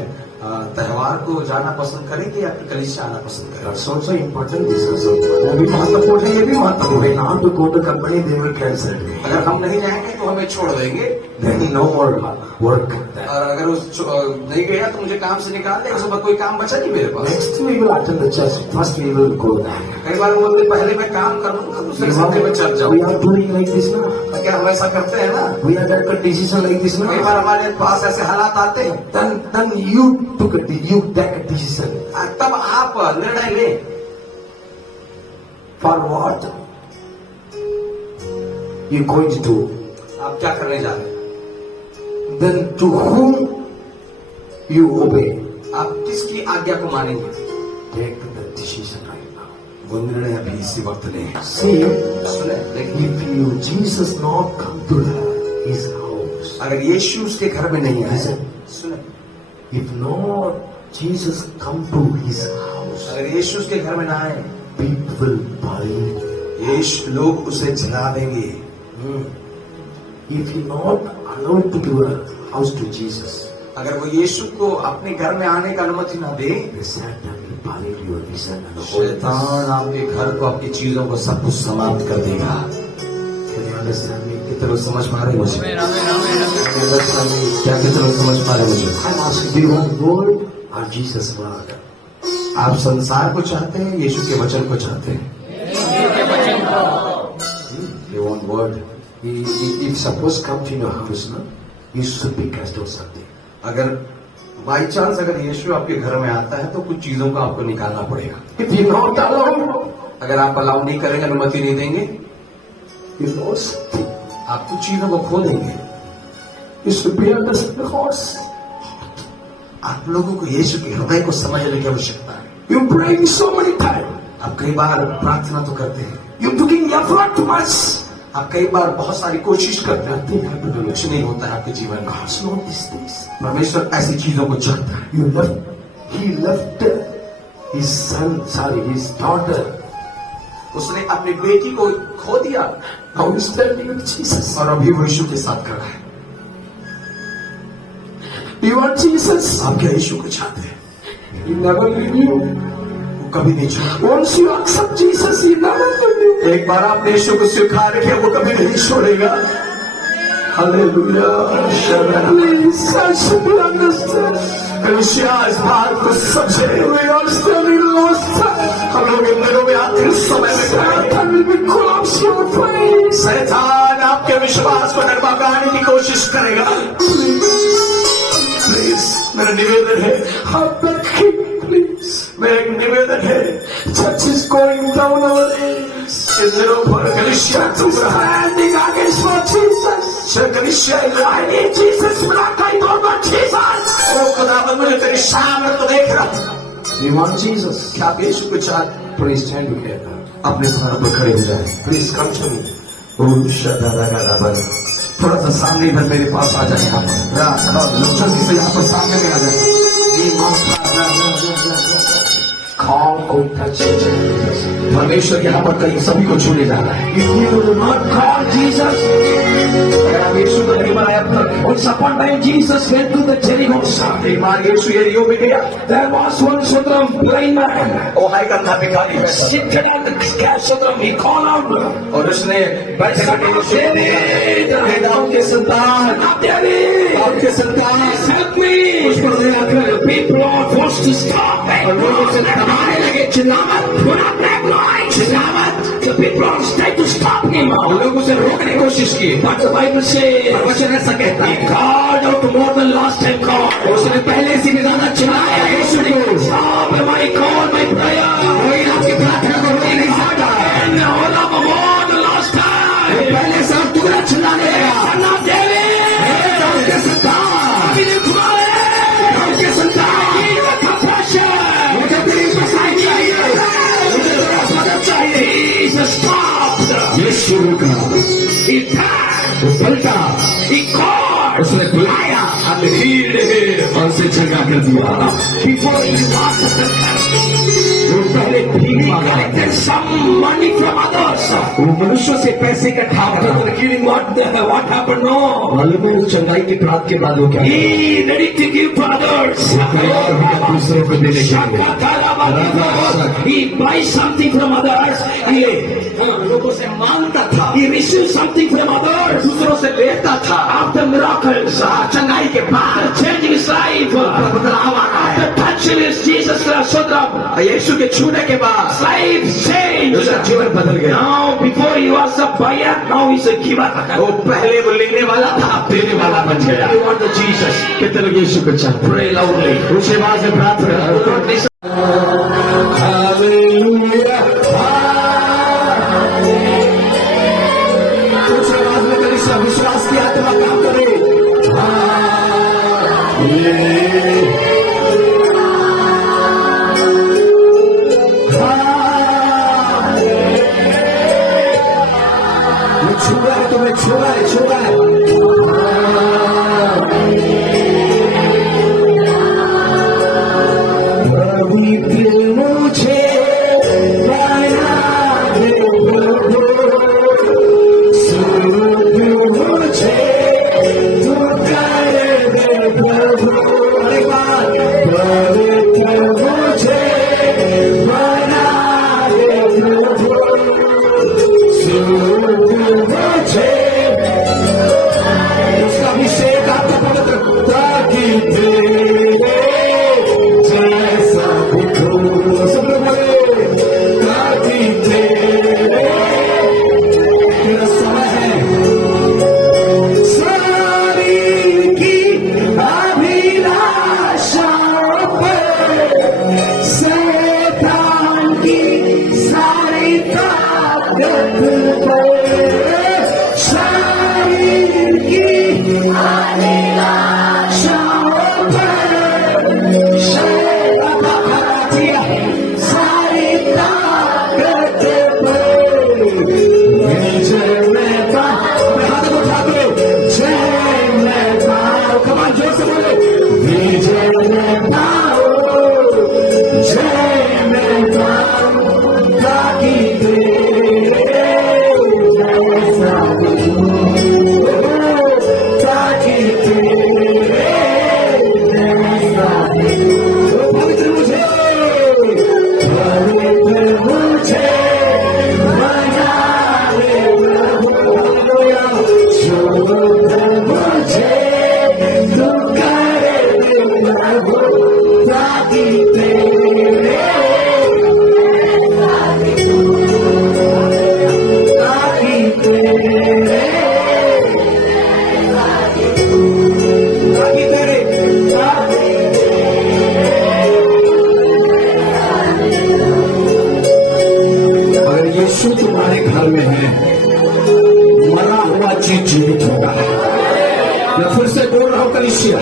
त्योहार को जाना पसंद करेंगे या फिर कलीसिया आना पसंद करेंगे? That's also important discussion. वो भी महत्वपूर्ण है, ये भी महत्वपूर्ण है. Not to go to company, they will cancel. अगर हम नहीं जाएंगे तो हमें छोड़ देंगे, Then no more work. और अगर उस नहीं गया तो मुझे काम से निकाल दे, उसके बाद कोई काम बचा नहीं मेरे पास। Next we will attend the church. First we will go there. कई बार वो बोलते पहले मैं काम कर लूंगा, दूसरे संडे में चल We जाऊंगा। are doing like this now. क्या हम ऐसा करते हैं ना? We are taking a decision like this कई now. बार हमारे पास ऐसे हालात आते हैं, Then you take a decision. तब आप निर्णय लें। For what? You going to do? आप क्या करने जा रहे हैं? Then to whom you obey? आप किसकी आज्ञा को मानेंगे? Take the decision right now. वो निर्णय अभी इसी वक्त लें। See, सुने, देखिए, if you Jesus not come to his house, अगर यीशु उसके घर में नहीं आए, Listen. सुने, if not Jesus come to his house, अगर यीशु उसके घर में ना आए, people will bury. यीशु लोग उसे जला देंगे। If you not allowed to do a house to Jesus, अगर वो यीशु को अपने घर में आने का अनुमति ना दे, the Satan will bury your vision and the whole thing. शैतान आपके घर को, आपकी चीजों को सब कुछ समाप्त कर देगा। Can you understand me? कितने लोग समझ पा रहे हैं मुझे? Amen. Amen. Amen. क्या कितने लोग समझ पा रहे मुझे? I'm asking, do you want world or Jesus word? आप संसार को चाहते हैं, यीशु के वचन को चाहते हैं? You want word? If suppose come to your house, no, you should be cast or something. अगर बाई चांस अगर यीशु आपके घर में आता है तो कुछ चीजों को आपको निकालना पड़ेगा. If you not allow, अगर आप अलाउ नहीं करेंगे, अनुमति नहीं देंगे, you lost. आप कुछ चीजों को खो देंगे. You should be understand because आप लोगों को यीशु के हृदय को समझने की आवश्यकता है. You pray so many times. आप कई बार प्रार्थना तो करते हैं. You doing effort too much. आप कई बार बहुत सारी कोशिश करते हैं, कुछ नहीं होता है आपके जीवन में. परमेश्वर ऐसी चीजों को चाहता है. He left his son, his daughter. उसने अपनी बेटी को खो दिया. Now he's standing with Jesus. और अभी वो यीशु के साथ खड़ा है. You want Jesus? आप क्या यीशु को चाहते हैं? He never leave you. वो कभी नहीं छोड़ेगा. Once you accept Jesus, he never leave you. एक बार आपने यीशु को स्वीकार किया, वो कभी नहीं छोड़ेगा. Hallelujah. Please, I should understand. कलीसिया इस बात को समझे. We are still in lost time. हम लोग इन दिनों में आखिरी समय में Satan will be collapse your faith. शैतान आपके विश्वास को डगमगाने की कोशिश करेगा. Please, मेरा निवेदन है. Please, मेरा एक निवेदन है. Church is going down our age. इन दिनों पर कलीसिया standing against for Jesus. कलीसिया I need Jesus. मेरा कहीं और मत Jesus. ओ खुदावंद, मुझे तेरी सामने तो देख रहा हूँ. You want Jesus? क्या आप यीशु को चाहते? Please stand together. अपने स्थान पर खड़े हो जाएं. Please come to me. थोड़ा सा सामने इधर मेरे पास आ जाए. यहाँ पर लोग जल्दी से यहाँ पर सामने में आ जाए. परमेश्वर यहाँ पर कहीं सभी को छूने जा रहा है. यीशु को नहीं बनाया तक. Once upon a time, Jesus went to the Jericho. एक बार यीशु यरीहो में गया. There was one Sodom blind man. वो है कंधा भिखारी. Seated on the Sodom, he called out. और उसने बैठे बैठे दाऊद के संतान, आपके संतान, help me. उसको दया कर. People are forced to stop. और लोगों से दबाने लगे. चिल्लावत, पूरा black light. चिल्लावत. The people are trying to stop him. और लोग उसे रोकने की कोशिश की. But the Bible says, वचन ऐसा कहता है, God out more than last time called. उसने पहले से भी ज्यादा चिल्लाया यीशु को. Stop my call, my prayer. कोई आपकी प्रार्थना को रोक नहीं सकता. And all of more than last time. पहले से अब दुगना चिल्लाने लगा. Son of David. आपके संतान. अभी देखो आपके संतान. compassion. मुझे तेरी बसाई चाहिए. मुझे तेरा मदद चाहिए. Jesus stopped. यीशु रुका. He turned. वो पलटा. He called. उसने बुलाया. और उसे जगा कर दिया. Before he was at the camp, वो पहले भीख मांगा. Some money from others. वो मनुष्यों से पैसे इकट्ठा कर giving what happened? No. मालूम है उस चंगाई की प्राप्त के बाद वो क्या? He ready to give to others. दूसरों को देने के लिए. He buys something from others. ये लोगों से मांगता था. He receives something from others. दूसरों से लेता था. After miracles, चंगाई के बाद changing his life. बदलाव आ रहा है. Touching his Jesus Sodom. यीशु के छूने के बाद life changed. उसका जीवन बदल गया. Now before he was a buyer, now he's a giver. वो पहले वो लेने वाला था, अब देने वाला बन गया. You want the Jesus? कितने लोग यीशु को चाहते? Pray loudly. उसे आवाज से प्रार्थना करो. विश्वास की आत्मा काम करे. छू रहा है, तुम्हें छू रहा है, छू रहा है. मुझे हो त्यागी तेरे, त्यागी तेरे, त्यागी तेरे, अगर यीशु तुम्हारे घर में है, मरा हुआ चीज जीवित होगा। मैं फिर से बोल रहा हूं कलीसिया,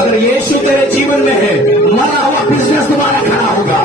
अगर यीशु तेरे जीवन में है, मरा हुआ बिजनेस तुम्हारा खड़ा होगा।